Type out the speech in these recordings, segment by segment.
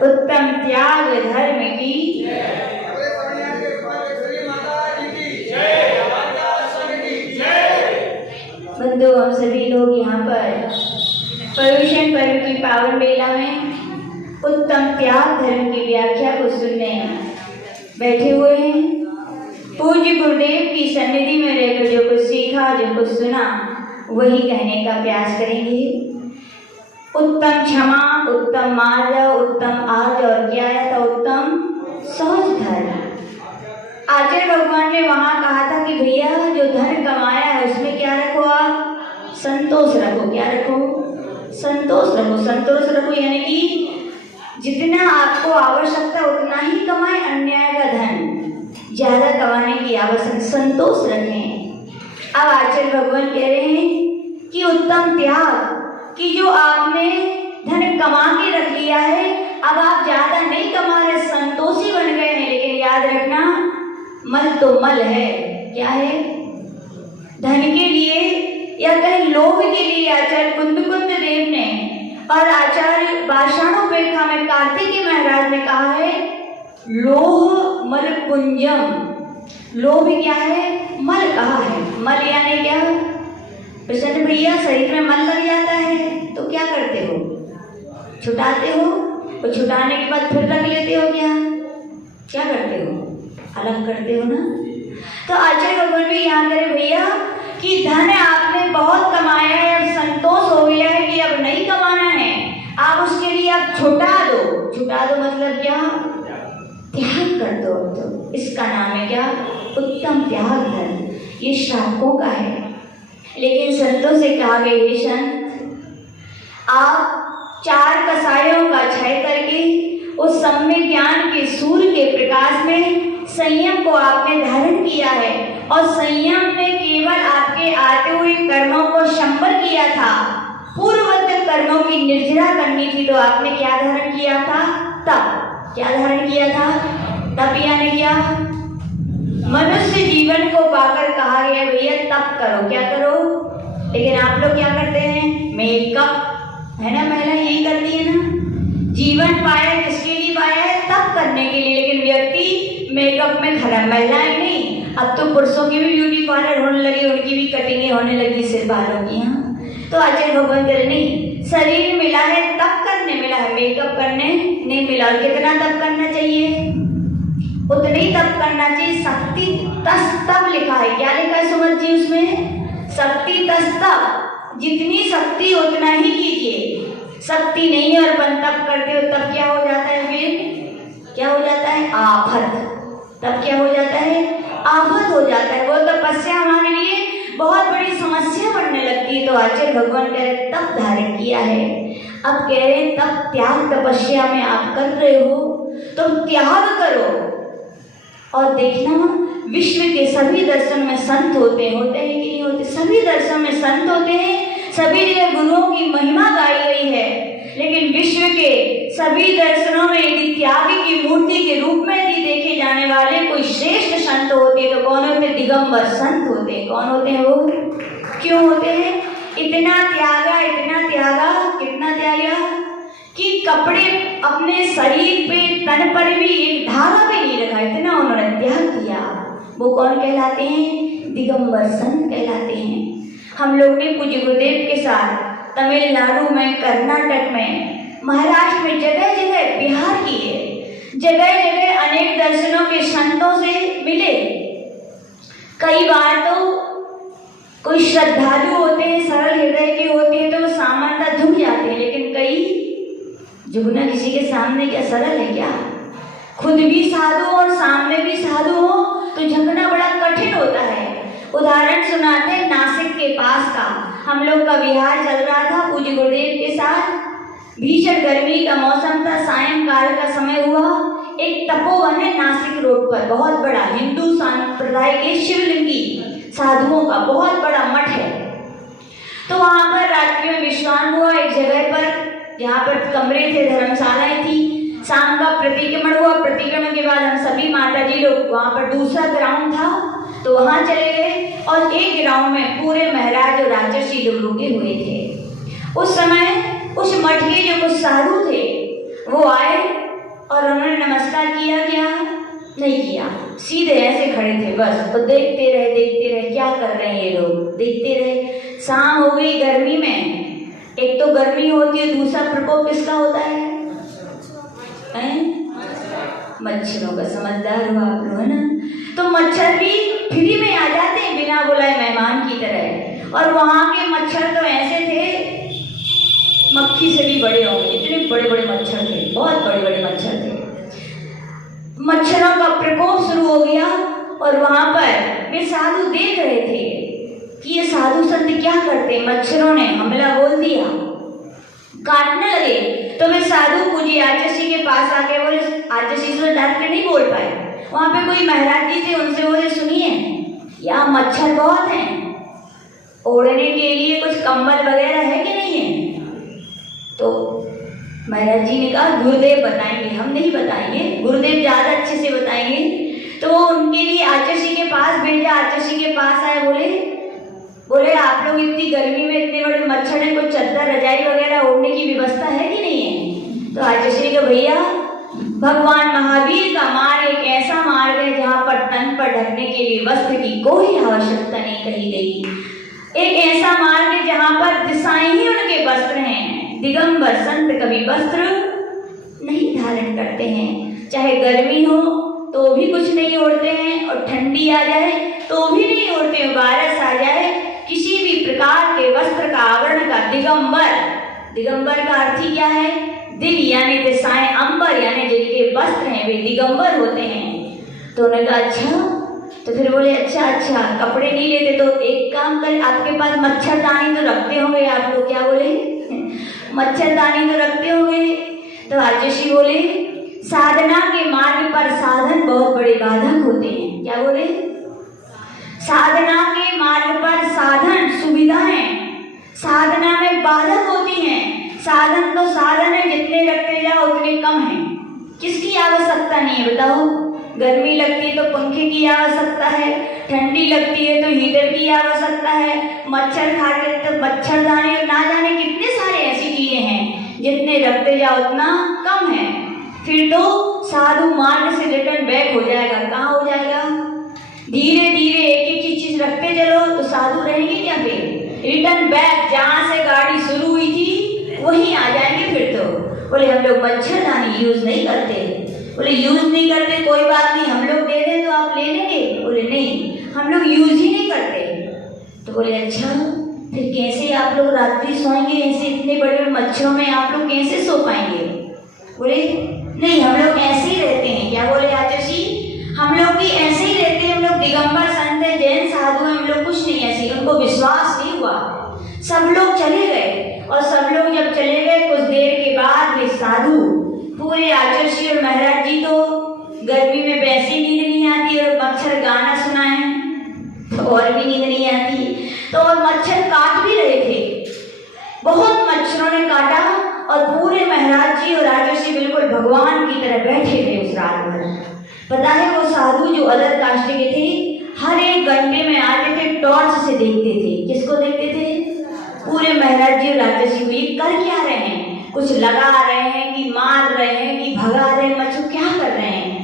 उत्तम त्याग धर्म की। बंधु, हम सभी लोग यहाँ पर पर्युषण पर्व की पावन बेला में उत्तम त्याग धर्म की व्याख्या को सुनने बैठे हुए हैं। पूज्य गुरुदेव की सन्निधि में रहकर जो कुछ सीखा, जो कुछ सुना, वही कहने का प्रयास करेंगे। उत्तम क्षमा, उत्तम मार्ग, उत्तम आज, और क्या आया था? उत्तम सहज धर्म। आचार्य भगवान ने वहां कहा था कि भैया जो धन कमाया है उसमें क्या रखो? आप संतोष रखो। क्या रखो? संतोष रखो। संतोष रखो यानी कि जितना आपको आवश्यकता उतना ही कमाए, अन्याय का धन ज्यादा कमाने की आवश्यकता, संतोष रखें। अब आचार्य भगवान कह रहे हैं कि उत्तम त्याग कि जो आपने धन कमा के रख लिया है, अब आप ज्यादा नहीं कमा रहे, संतोषी बन गए हैं, लेकिन याद रखना मल तो मल है। क्या है? धन के लिए या कहीं लोभ के लिए आचार्य कुंद देव ने और आचार्य भाषाणोपेक्षा में कार्तिकेय महाराज ने कहा है लोह मल पुंजम। लोभ क्या है? मल कहा है। मल यानी क्या? प्रसन्न भैया, शरीर में मल लग जाता है तो क्या करते हो? छुटाते हो, और छुटाने के बाद फिर रख लेते हो। क्या करते हो? अलग करते हो ना। तो आचार्य भगवान भी यहाँ करे भैया कि धन आपने बहुत कमाया है, अब संतोष हो गया है कि अब नहीं कमाना है, आप उसके लिए आप छुटा दो। छुटा दो मतलब क्या? त्याग कर दो। तो इसका नाम है क्या? उत्तम त्याग धर्म। ये श्रावकों का है, लेकिन संतों से कहा गया हे संत, आप 4 कसायों का क्षय करके उस सम्य ज्ञान के सूर्य के प्रकाश में संयम को आपने धारण किया है, और संयम ने केवल आपके आते हुए कर्मों को संबर किया था। पूर्ववत कर्मों की निर्जरा करनी थी, तो आपने क्या धारण किया था? तप। क्या धारण किया था? तप यानी क्या? मनुष्य जीवन को पाकर कहा गया भैया तप करो। क्या करो? लेकिन आप लोग क्या करते हैं? मेकअप, है ना, महिला यही करती है ना। जीवन पाया किसके लिए पाया है? तप करने के लिए। लेकिन व्यक्ति मेकअप में खड़ा, महिलाएं नहीं, अब तो पुरुषों की भी ब्यूटी पार्लर होने लगी, उनकी भी कटिंगें होने लगी सिर बालों की। हाँ, तो आचार्य भगवान कह रहे नहीं, शरीर मिला है तप करने, मिला है मेकअप करने नहीं मिला। कितना तप करना चाहिए? उतना ही तप करना चाहिए। शक्ति तप लिखा है। क्या लिखा है सुमन जी उसमें? शक्ति तस्तप, जितनी शक्ति उतना ही कीजिए। शक्ति नहीं है और अपन तप करते हो तब क्या हो जाता है? फिर क्या हो जाता है? आफत। तब क्या हो जाता है? आफत हो जाता है। वो तपस्या हमारे लिए बहुत बड़ी समस्या बनने लगती है। तो आचार्य भगवान कह रहे तप धारण किया है, अब कह रहे तप त्याग तपस्या में आप कर रहे हो, तुम त्याग करो। और देखना विश्व के सभी दर्शन में संत होते हैं कि नहीं होते? सभी दर्शन में संत होते हैं, सभी जगह गुरुओं की महिमा गाई गई है। लेकिन विश्व के सभी दर्शनों में यदि त्यागी की मूर्ति के रूप में यदि देखे जाने वाले कोई श्रेष्ठ संत होते तो कौन होते? दिगंबर संत होते। कौन होते हैं वो? क्यों होते हैं? इतना त्यागा, कितना त्यागा कि कपड़े अपने शरीर पे, तन पर भी एक धागा भी नहीं रखा, इतना उन्होंने त्याग किया। वो कौन कहलाते हैं? दिगंबर संत कहलाते हैं। हम लोग ने पूज्य गुरुदेव के साथ तमिलनाडु में, कर्नाटक में, महाराष्ट्र में जगह जगह बिहार किए, जगह जगह अनेक दर्शनों के संतों से मिले। कई बार तो कोई श्रद्धालु होते हैं, सरल हृदय के होते हैं तो वो सामान्यतः झुक जाते हैं, लेकिन कई झुकना किसी के सामने क्या सरल है क्या? खुद भी साधु और सामने भी साधु हो तो झुकना बड़ा कठिन होता है। उदाहरण सुनाते हैं नासिक के पास का। हम लोग का विहार चल रहा था पूज्य गुरुदेव के साथ। भीषण गर्मी का मौसम था, सायंकाल का समय हुआ। एक तपोवन है नासिक रोड पर, बहुत बड़ा हिंदू संप्रदाय के शिवलिंगी साधुओं का बहुत बड़ा मठ है। तो वहाँ पर रात्रि में विश्राम हुआ एक जगह पर, जहाँ पर कमरे थे, धर्मशालाएं थी। शाम का प्रतिक्रमण हुआ। प्रतिक्रमण के बाद हम सभी माता जी लोग वहाँ पर दूसरा ग्राउंड था तो वहाँ चले गए और एक ग्राउंड में पूरे महाराज और राजर्षि लोग रुके हुए थे। उस समय उस मठ के जो कुछ साधु थे वो आए और उन्होंने नमस्कार किया। क्या नहीं किया, सीधे ऐसे खड़े थे बस। तो देखते रहे क्या कर रहे हैं ये लोग, देखते रहे। शाम हो गई, गर्मी में एक तो गर्मी होती है, दूसरा प्रकोप किसका होता है? मच्छरों का। समझदार हो आप लोग, है ना? तो मच्छर भी फ्री में आ जाते हैं बिना बुलाए मेहमान की तरह। और वहाँ के मच्छर तो ऐसे थे, मक्खी से भी बड़े होंगे, इतने बड़े बड़े मच्छर थे, बहुत बड़े बड़े मच्छर थे। मच्छरों का प्रकोप शुरू हो गया और वहाँ पर वे साधु देख रहे थे कि ये साधु संत क्या करते। मच्छरों ने हमला बोल दिया, काटने लगे। तो वे साधु पूज्य आचार्य के पास आके बोले, आचार्य से डर के नहीं बोल पाए। वहाँ पे कोई महाराज जी थे, उनसे बोले सुनिए यहाँ मच्छर बहुत हैं, ओढ़ने के लिए कुछ कंबल वगैरह है कि नहीं है? तो महाराज जी ने कहा गुरुदेव बताएंगे, हम नहीं बताएंगे, गुरुदेव ज़्यादा अच्छे से बताएंगे। तो वो उनके लिए आचार्य के पास भेजा। आचार्य के पास आए, बोले आप लोग इतनी गर्मी में इतने बड़े मच्छर हैं, कोई चद्दर रजाई वगैरह ओढ़ने की व्यवस्था है कि नहीं है? तो आचार्य का भैया भगवान महावीर का मार्ग एक ऐसा मार्ग है जहाँ पर तन पर ढकने के लिए वस्त्र की कोई आवश्यकता नहीं कही गई। एक ऐसा मार्ग है जहाँ पर दिशाएं ही उनके वस्त्र हैं। दिगंबर संत कभी वस्त्र नहीं धारण करते हैं, चाहे गर्मी हो तो भी कुछ नहीं ओढ़ते हैं और ठंडी आ जाए तो भी नहीं ओढ़ते हैं, बारिश आ जाए किसी भी प्रकार के वस्त्र का आवरण का दिगंबर का अर्थ ही क्या है? दिल यानी दिशाएं, अंबर यानी जिनके वस्त्र हैं वे दिगंबर होते हैं। तो उन्होंने कहा अच्छा, तो फिर बोले अच्छा कपड़े नहीं लेते तो एक काम करें, आपके पास मच्छरदानी तो रखते होंगे आप लोग। क्या बोले? मच्छरदानी तो रखते होंगे। तो आचार्य बोले साधना के मार्ग पर साधन बहुत बड़े बाधक होते हैं। क्या बोले? साधना के मार्ग पर साधन सुविधाएं साधना में बाधक होती हैं। साधन तो साधन है, जितने रखते जाओ उतने कम है। किसकी आवश्यकता नहीं है बताओ? गर्मी लगती है तो पंखे की आवश्यकता है, ठंडी लगती है तो हीटर की आवश्यकता है, मच्छर खाते तो मच्छरदानी, ना जाने कितने सारे ऐसी चीजें हैं, जितने रखते जाओ उतना कम है। फिर तो साधु मार्ग से रिटर्न बैक हो जाएगा। कहाँ हो जाएगा? धीरे धीरे एक एक चीज रखते चलो तो साधु रहेंगे क्या? फिर रिटर्न बैक, जहाँ से गाड़ी शुरू हुई थी वहीं आ जाएंगे। फिर तो बोले हम लोग मच्छरदानी यूज नहीं करते। बोले यूज नहीं करते कोई बात नहीं, हम लोग दे दें तो आप ले लेंगे? बोले नहीं, हम लोग यूज ही नहीं करते। तो बोले अच्छा फिर कैसे आप लोग रात्रि सोएंगे, ऐसे इतने बड़े बड़े मच्छरों में आप लोग कैसे सो पाएंगे? बोले नहीं हम लोग ऐसे ही रहते हैं। क्या बोले आचार्य? हम लोग भी ऐसे ही रहते हैं, हम लोग दिगंबर संत है, जैन साधु है, हम लोग कुछ नहीं ऐसे। उनको विश्वास नहीं हुआ, सब लोग चले गए। और सब लोग जब चले गए कुछ देर के बाद वे साधु पूरे आचार्य और महाराज जी तो गर्मी में वैसे नींद नहीं आती और मच्छर गाना सुनाए तो और भी नींद नहीं आती, तो और मच्छर काट भी रहे थे, बहुत मच्छरों ने काटा। और पूरे महाराज जी और आचार्य बिल्कुल भगवान की तरह बैठे थे उस रात भर। पता है वो साधु जो अदर कास्ट के थे हर एक घंटे में आते थे, टॉर्च से देखते थे। किसको देखते थे? पूरे महाराज जी और आचार्य को। ये कर क्या रहे हैं? कुछ लगा रहे हैं कि मार रहे हैं कि भगा रहे हैं मच्छर, क्या कर रहे हैं?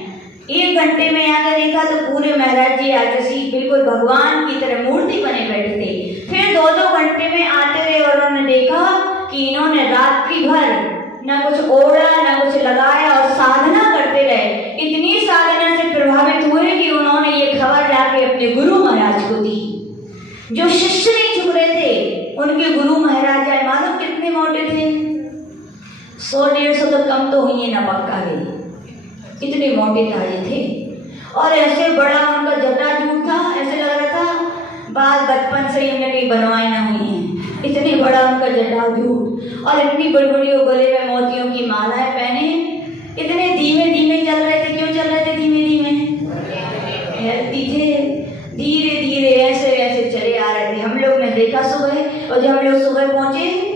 एक घंटे में आकर देखा तो पूरे महाराज जी आचार्य बिल्कुल भगवान की तरह मूर्ति बने बैठे थे। फिर 2-2 घंटे में आते रहे और उन्होंने देखा कि इन्होंने रात्रि भर न कुछ ओढ़ा न कुछ लगाया और साधना करते रहे। इतनी साधना से प्रभावित हुए कि उन्होंने ये खबर जाके अपने गुरु महाराज को दी। जो शिष्य नहीं झुक रहे थे उनके गुरु महाराज आए, मालूम कितने मोटे थे? 100-150 तो कम तो हुई ना पक्का गई, इतने मोटे ताजे थे। और ऐसे बड़ा उनका जटाजूट था, ऐसे लग रहा था बाल बचपन से ही हमने कहीं बनवाए ना हुई हैं, इतने बड़ा उनका जटाजूट। और इतनी बड़ी बड़ी वो गले में मोतियों की मालाएं पहने, इतने धीमे धीमे चल रहे थे। क्यों चल रहे थे धीमे धीमे? हेल्थी थे, धीरे धीरे ऐसे ऐसे चले आ रहे थे। हम लोग ने देखा सुबह, और जब हम लोग सुबह पहुंचे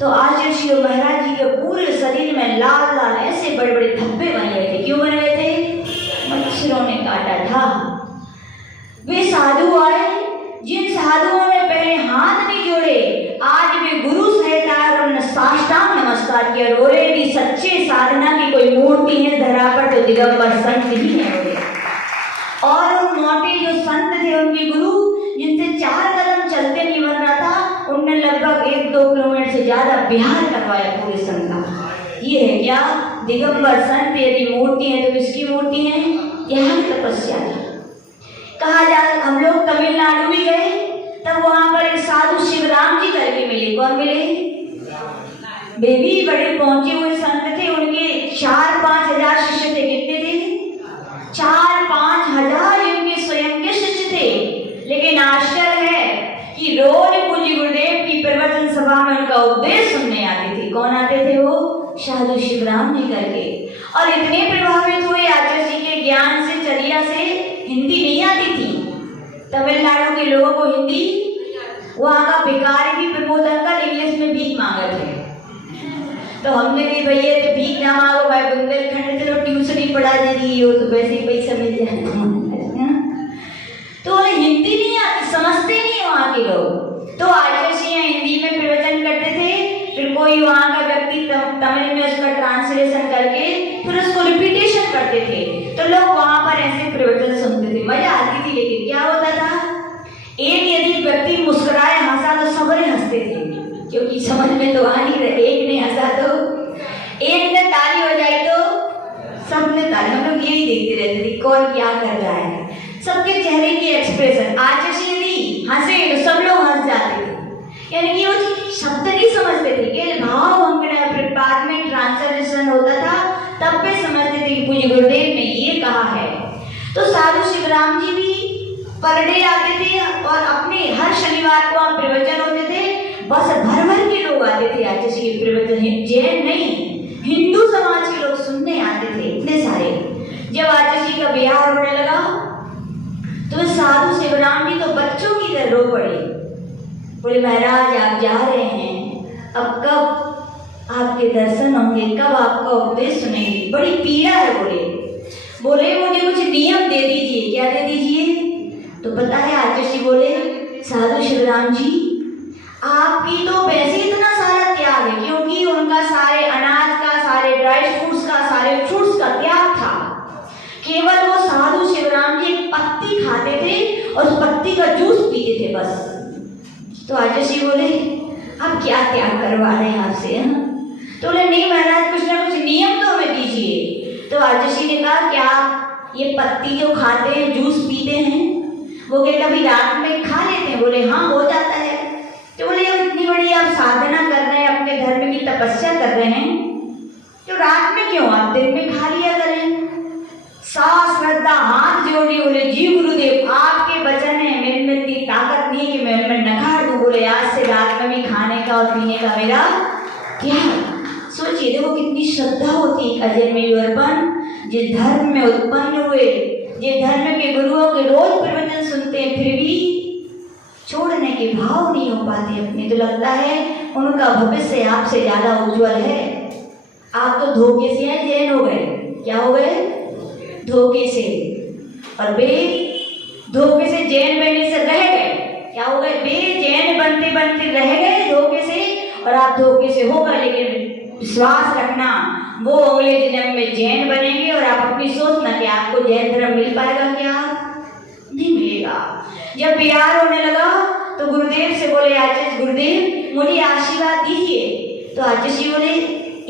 तो आचार्य महाराज जी के पूरे शरीर में लाल लाल ऐसे बड़े बड़े धब्बे बन गए थे। क्यों बन गए थे? मच्छरों ने काटा था। वे साधु आए जिन साधुओं ने पहले हाथ नहीं जोड़े, आज वे गुरु सहित आए और उन्होंने साष्टांग नमस्कार किया। बोले कि सच्चे साधना की कोई मूर्ति है धरा पर तो दिगंबर संत ही है। और उन मोटे जो संत थे उनके गुरु जिनसे 4 कदम चलते नहीं बन रहा था, उनने लगभग 1-2 किलोमीटर से ज्यादा बिहार करवाया पूरे संत का। ये है क्या? दिगंबर संत यदि मूर्ति है तो किसकी मूर्ति है? यहाँ की तपस्या है। कहा जाए हम लोग तमिलनाडु भी गए तब वहां पर एक साधु शिवराम जी करके मिले। कौन मिले? बेबी बड़े पहुंचे हुए संत थे, उनके 4-5 हजार शिष्य थे। कितने थे? 4-5 हजार उनके स्वयं के शिष्य थे। लेकिन आश्चर्य है कि रोज पूज्य गुरुदेव की प्रवचन सभा में उनका उपदेश सुनने आते थे। कौन आते थे? वो साधु शिवराम जी करके। और इतने प्रभावित हुए आचार्य जी के ज्ञान से, चर्या से। हिंदी नहीं आती थी तमिलनाडु के लोगों को हिंदी। वहाँ का भिखारी भी प्रमोद अंकल इंग्लिश में भीख मांगे थे। तो हमने भी भैया तो भीख ना मांगो भाई, बुंदेलखंड चलो ट्यूशन ही पढ़ा देगी, हो तो वैसे ही पैसा मिल जाए। तो हिंदी नहीं आती, समझते नहीं वहाँ के लोग। तो आचार्य हिंदी में प्रवचन करते थे, फिर कोई वहाँ का व्यक्ति तमिल में उसका ट्रांसलेशन करके फिर उसको रिपीटेशन करते थे। तो लोग वहाँ पर ऐसे प्रवचन सुनते थे, मजा आती थी। लेकिन क्या होता था, एक यदि व्यक्ति मुस्कुराए हंसा तो सबने हंसते थे, क्योंकि समझ में तो आ नहीं रहे। एक ने हंसा तो, एक ने ताली बजाई तो सबने ताली। हम लोग यही देखते रहते थे कौन क्या कर रहा है, सबके चेहरे की एक्सप्रेशन। आचार्य यदि हंसे तो सब लोग हंस जाते थे, यानी कि वो शब्द नहीं समझते थे, केवल भाव अंगना। फिर बाद में ट्रांसलेशन होता था, तब पे समझते थे कि पूज्य गुरुदेव ने ये कहा है। तो साधु शिवराम जी भी पर डे आते थे और अपने हर शनिवार को आप प्रवचन होते थे, बस भर भर के लोग आते थे आचार्य के प्रवचन। जैन नहीं, हिंदू समाज के लोग सुनने आते थे इतने सारे। जब आचार्य जी का ब्याह होने लगा तो साधु शिवराम जी तो बच्चों की तरह रो पड़े। बोले महाराज आप जा रहे हैं, अब कब आपके दर्शन होंगे, कब आपका उपदेश सुनेंगे, बड़ी पीड़ा है। बोले मुझे कुछ नियम दे दीजिए। क्या दे दीजिए? तो पता है आचार्य बोले साधु शिवराम जी आपकी तो वैसे इतना सारा त्याग है, क्योंकि उनका सारे अनाज का, सारे ड्राई फ्रूट्स का, सारे फ्रूट्स का त्याग था। केवल वो साधु शिवराम जी एक पत्ती खाते थे और उस पत्ती का जूस पीते थे बस। तो आचार्य बोले आप क्या त्याग करवा रहे हैं आपसे? तो बोले नहीं महाराज कुछ ना कुछ नियम तो हमें दीजिए। तो आचार्य ने कहा क्या ये पत्ती जो खाते हैं, जूस पीते हैं, वो क्या कभी रात में खा लेते हैं? बोले हाँ हो जाता है। तो बोले अब इतनी बड़ी आप साधना कर रहे हैं, अपने धर्म की तपस्या कर रहे हैं, तो रात में क्यों, आप दिन में खा लिया करें। सास श्रद्धा हाथ जोड़ी, बोले जी गुरुदेव आपके वचन है, मेरे में इतनी ताकत नहीं है कि मैं उनमें नकार दूं। बोले आज से रात में भी खाने का और पीने का मेरा क्या। सोचिए देखो कितनी श्रद्धा होती है अजन्मे अर्पण, जिस धर्म में उत्पन्न हुए, जिस धर्म के गुरुओं के रोज प्रवचन सुनते हैं, फिर भी छोड़ने के भाव नहीं हो पाते अपने। तो लगता है उनका भविष्य आपसे ज्यादा उज्जवल है। आप तो धोखे से हैं, जैन हो गए। क्या हो गए? धोखे से। और वे धोखे से जैन बनने से रह गए। क्या हो गए? वे जैन बनते बनते रह गए धोखे से, और आप धोखे से हो गए। लेकिन विश्वास रखना वो अगले जन्म में जैन बनेंगे। और आप अपनी सोचना कि आपको जैन धर्म मिल पाएगा क्या? नहीं मिलेगा। जब बिहार होने लगा तो गुरुदेव से बोले आचार्य गुरुदेव मुझे आशीर्वाद दीजिए। तो आचार्य जी बोले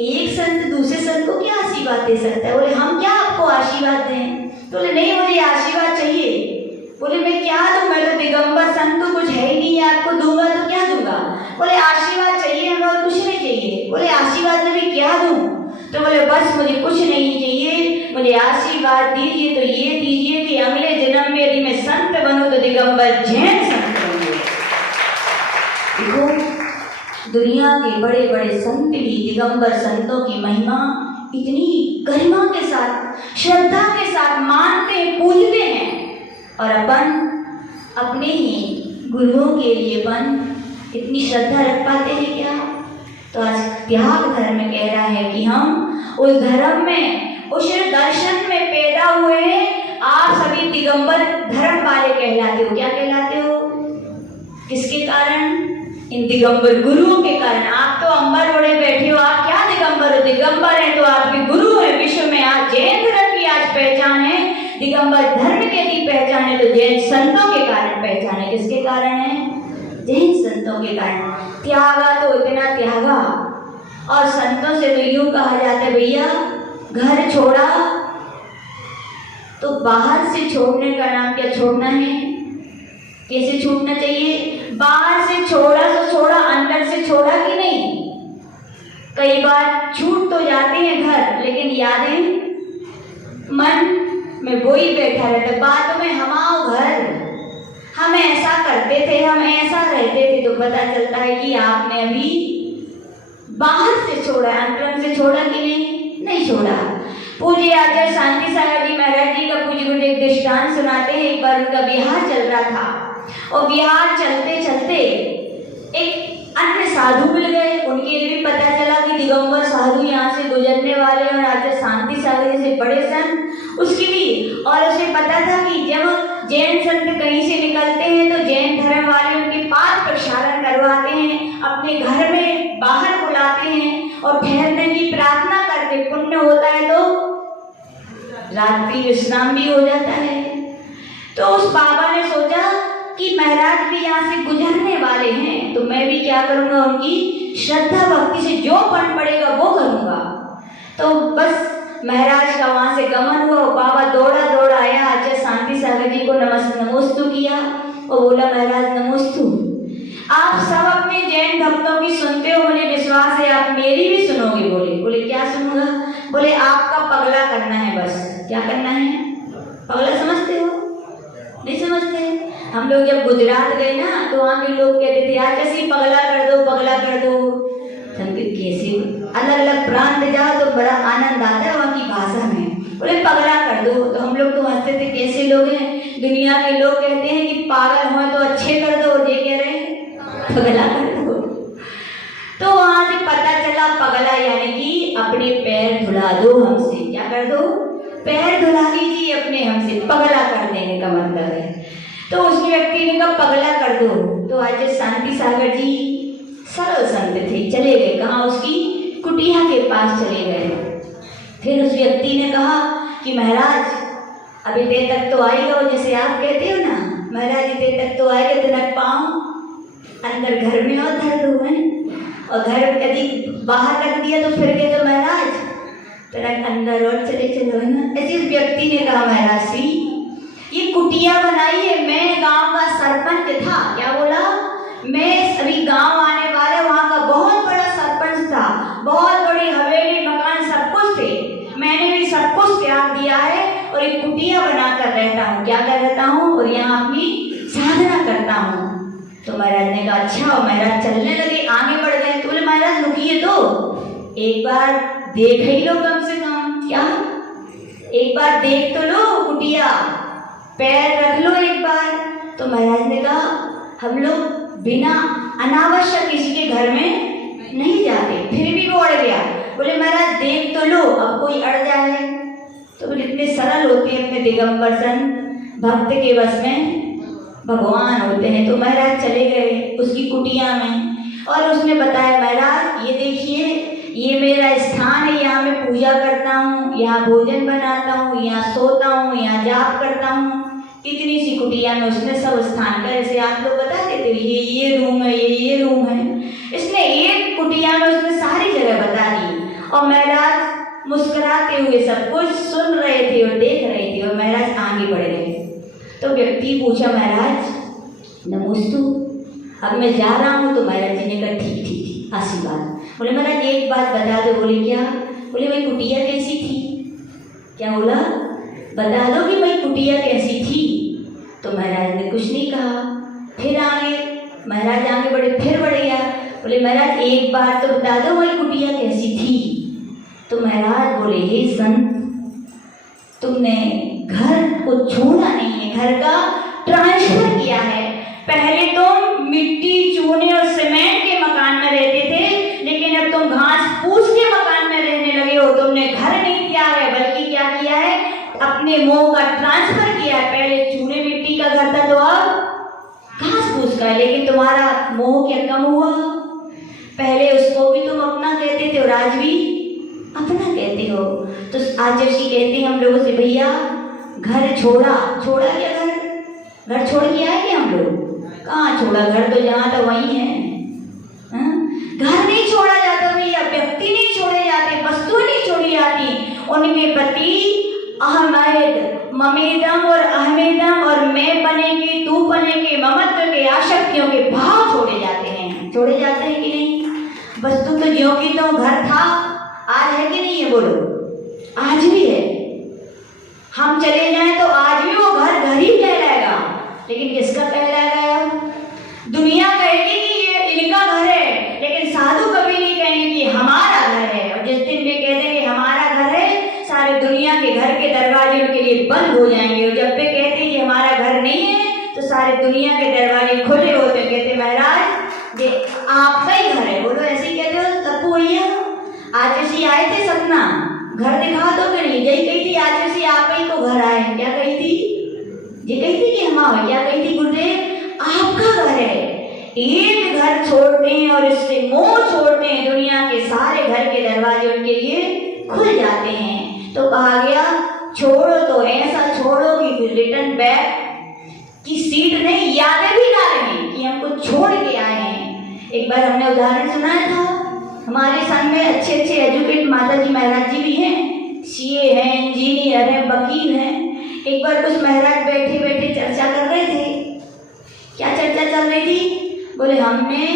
एक संत दूसरे संत को क्या आशीर्वाद दे सकता है? बोले हम क्या आपको आशीर्वाद दें? तो बोले नहीं मुझे आशीर्वाद चाहिए। बोले मैं क्या दूं, मैं तो दिगंबर संत तो कुछ है ही नहीं, आपको दूंगा तो क्या दूंगा। बोले आशीर्वाद चाहिए हमें और कुछ नहीं चाहिए। बोले आशीर्वाद में भी क्या दूं? तो बोले बस मुझे कुछ नहीं चाहिए, मुझे आशीर्वाद दीजिए तो ये दीजिए कि अगले जन्म में यदि मैं संत बनूं तो दिगंबर जैन संत बनूं। देखो दुनिया के बड़े बड़े संत भी दिगंबर संतों की महिमा इतनी गरिमा के साथ श्रद्धा के साथ मानते हैं, पूजते हैं, और अपन अपने ही गुरुओं के लिए अपन इतनी श्रद्धा रख पाते हैं क्या? तो आज त्याग धर्म कह रहा है कि हम उस धर्म में, उस दर्शन में पैदा हुए हैं। आप सभी दिगंबर धर्म वाले कहलाते हो। क्या कहलाते हो? किसके कारण? इन दिगंबर गुरुओं के कारण। आप तो अंबर ओढ़े बैठे हो, आप क्या दिगंबर हो? दिगंबर है तो आपके गुरु है। विश्व में आज जैन धर्म की आज पहचान है, दिगंबर धर्म की यदि पहचान है तो जैन संतों के कारण पहचान है। किसके कारण है? जैन संतों के कारण। त्यागा तो इतना त्यागा, और संतों से तो यूं कहा जाता है भैया घर छोड़ा तो बाहर से छोड़ने का नाम क्या छोड़ना है? कैसे छूटना चाहिए? बाहर से छोड़ा तो छोड़ा, अंदर से छोड़ा कि नहीं? कई बार छूट तो जाते हैं घर, लेकिन यादें मन में वही बैठा रहता। बातों में हम आओ घर, हम ऐसा करते थे, हम ऐसा रहते थे, तो पता चलता है कि आपने अभी बाहर से छोड़ा, अंदर से छोड़ा कि नहीं? नहीं छोड़ा। पूज्य आचार्य शांति सागर जी महाराज जी का पूज्य गुरु एक दृष्टांत सुनाते हैं। एक बार उनका विहार चल रहा था, और विहार चलते चलते एक अन्य साधु मिल गए। उनके लिए भी पता चला कि दिगंबर साधु यहाँ से गुजरने वाले, और आचार्य शांति सागर से बड़े संत उसकी भी। और उसे पता था कि जब जैन संत कहीं से निकलते हैं तो जैन धर्म वाले उनके पाद प्रक्षालन करवाते हैं, अपने घर में बाहर बुलाते हैं, और ठहरने की प्रार्थना करके पुण्य होता है तो रात्रि विश्राम भी हो जाता है। तो उस बाबा ने सोचा कि महाराज भी यहाँ से गुजरने वाले हैं, तो मैं भी क्या करूँगा, उनकी श्रद्धा भक्ति से जो पन पड़ेगा वो करूँगा। तो बस महाराज का वहाँ से गमन हुआ। बाबा दौड़ा दौड़ा आया, आचार्य शांति सागर जी को नमोस्तु किया और बोला महाराज नमोस्तु, आप सब अपने जैन भक्तों की सुनते हो, मुझे विश्वास है आप मेरी भी सुनोगे। बोले क्या सुनूंगा? बोले आपका पगला करना है। बस क्या करना है? पगला समझते हो? नहीं समझते? हम लोग जब गुजरात गए ना तो वहाँ के लोग कहते थे यार कैसे पगला कर दो, पगला कर दो। कैसे अलग अलग प्रांत जाओ तो बड़ा आनंद आता है वहाँ की भाषा में। बोले पगला कर दो, तो हम लोग तो हंसते थे कैसे लोग हैं। दुनिया के लोग कहते हैं कि पागल हो तो अच्छे कर दो, ये कह रहे हैं पगला कर दो। तो वहाँ से पता चला पगला यानी कि अपने पैर धुला दो हमसे। क्या कर दो? पैर धुला लीजिए अपने हमसे, पगला कर देने का मतलब है। तो उस व्यक्ति ने कहा पगला कर दो। तो आज शांति सागर जी सरल संत थे, चले गए कहाँ? उसकी कुटिया के पास चले गए। फिर उस व्यक्ति ने कहा कि महाराज अभी देर तक तो आएगा, जैसे आप कहते हो ना महाराज देर तक तो आएगा, तो न पाँव अंदर घर में और धर दो है, और घर यदि बाहर रख दिया तो फिर गए तो महाराज तरह अंदर और चले चलो है ना। ऐसे उस व्यक्ति ने कहा महाराज जी ये कुटिया बनाई है, मैं गांव का सरपंच था। क्या बोला? मैं सभी गांव आने वाले वहां का बहुत बड़ा सरपंच था, बहुत बड़ी हवेली मकान सब कुछ थे, मैंने भी सब कुछ त्याग दिया है और एक कुटिया बनाकर रहता हूँ। क्या कर रहता हूँ? और यहाँ अपनी साधना करता हूँ। तो महाराज ने कहा अच्छा। और महाराज चलने लगे, आगे बढ़ गए। तो बोले महाराज रुकिए तो, एक बार देख ही लो कम से कम। क्या? एक बार देख तो लो कुटिया, पैर रख लो एक बार। तो महाराज ने कहा हम लोग बिना अनावश्यक किसी के घर में नहीं जाते। फिर भी वो अड़ गया। बोले महाराज देख तो लो, अब कोई अड़ जाए। तो बोले इतने सरल होते हैं अपने दिगंबर संत, भक्त के वश में भगवान होते हैं। तो महाराज चले गए उसकी कुटिया में और उसने बताया महाराज ये देखिए ये मेरा स्थान है, यहाँ मैं पूजा करता हूँ, यहाँ भोजन बनाता हूँ, यहाँ सोता हूँ, यहाँ जाप करता हूँ। इतनी सी कुटिया में उसने सब स्थान का, जैसे आप लोग बताते थे ये रूम है, ये रूम है, इसने एक कुटिया में उसने सारी जगह बता दी। और महाराज मुस्कुराते हुए सब कुछ सुन रहे थे और देख रहे थे और महाराज आगे बढ़ गए। तो व्यक्ति पूछा महाराज नमोस्तु, अब मैं जा रहा हूँ। तो महाराज जी ने कहा ठीक ठीक आशीर्वाद। बोले महाराज एक बात बता दो। बोले क्या? बोले भाई कुटिया कैसी थी? क्या बोला? बता दो कि भाई कुटिया कैसी थी। तो महाराज ने कुछ नहीं कहा। फिर आगे महाराज आगे बढ़े, फिर बढ़ गया। बोले महाराज एक बार तो बता दो भाई कुटिया कैसी थी। तो महाराज बोले हे संत तुमने घर को छोड़ा नहीं है, घर का ट्रांसफर किया है। पहले तुम मिट्टी चूने और सीमेंट के मकान में रहते थे, लेकिन अब तुम घास फूस के मकान में रहने लगे हो। तुमने घर नहीं किया है बल्कि क्या किया है? अपने मोह का ट्रांसफर किया है। पहले चूने मिट्टी का घर था तो अब घास फूस का है, लेकिन तुम्हारा मोह क्या कम हुआ? पहले उसको भी तुम अपना कहते थे और आज भी अपना कहते हो। तो आचार्य कहते हैं हम लोगों से भैया घर छोड़ा। छोड़ा क्या? घर छोड़ के आए क्या हम लोग? कहाँ छोड़ा? घर तो जहाँ था वही है। घर नहीं छोड़ा जाता भैया, व्यक्ति नहीं छोड़े जाते, वस्तु नहीं छोड़ी जाती। उनके प्रति अहमद ममेदम और अहमेदम और मैं बनेगी तू बनेगी ममत्व के आशक्तियों के भाव छोड़े जाते हैं। छोड़े जाते हैं कि नहीं? वस्तु तो ज्यों की तो घर था, आज है कि नहीं है? बोलो आज भी है। हम चले जाएं तो आज भी वो घर घर ही कहलाएगा, लेकिन किसका कहलाएगा? दुनिया कहेगी कि ये इनका घर है, लेकिन साधु कभी नहीं कहेंगे कि हमारा घर है। और जिस दिन वे कह देंगे हमारा घर है, सारे दुनिया के घर के दरवाजे उनके लिए बंद हो जाएंगे। और जब वे कहते हैं कि हमारा घर नहीं है, तो सारे दुनिया के दरवाजे खुले होते हैं। कहते महाराज ये आपका ही घर है। बोलो ऐसे ही कहते हो तप्पू भैया? आज ऐसी आए थे सपना, घर दिखा दो कि नहीं? यही कही थी आज ऐसी आप ही को घर आए। क्या कही थी? ये कही थी कि हम क्या कही थी? गुरुदेव आपका घर है। एक घर छोड़ते हैं और इससे मोह छोड़ते हैं, दुनिया के सारे घर के दरवाजे उनके लिए खुल जाते हैं। तो कहा गया छोड़ो तो ऐसा छोड़ो कि रिटर्न बैक की सीट नहीं, यादें भी ना रहे कि हमको छोड़ के आए हैं। एक बार हमने उदाहरण सुनाया था, हमारे संग में अच्छे अच्छे एजुकेट माता जी महाराज जी भी हैं, सीए हैं, इंजीनियर हैं, वकील हैं। एक बार कुछ महाराज बैठे बैठे चर्चा कर रहे थे। क्या चर्चा चल रही थी? बोले हमने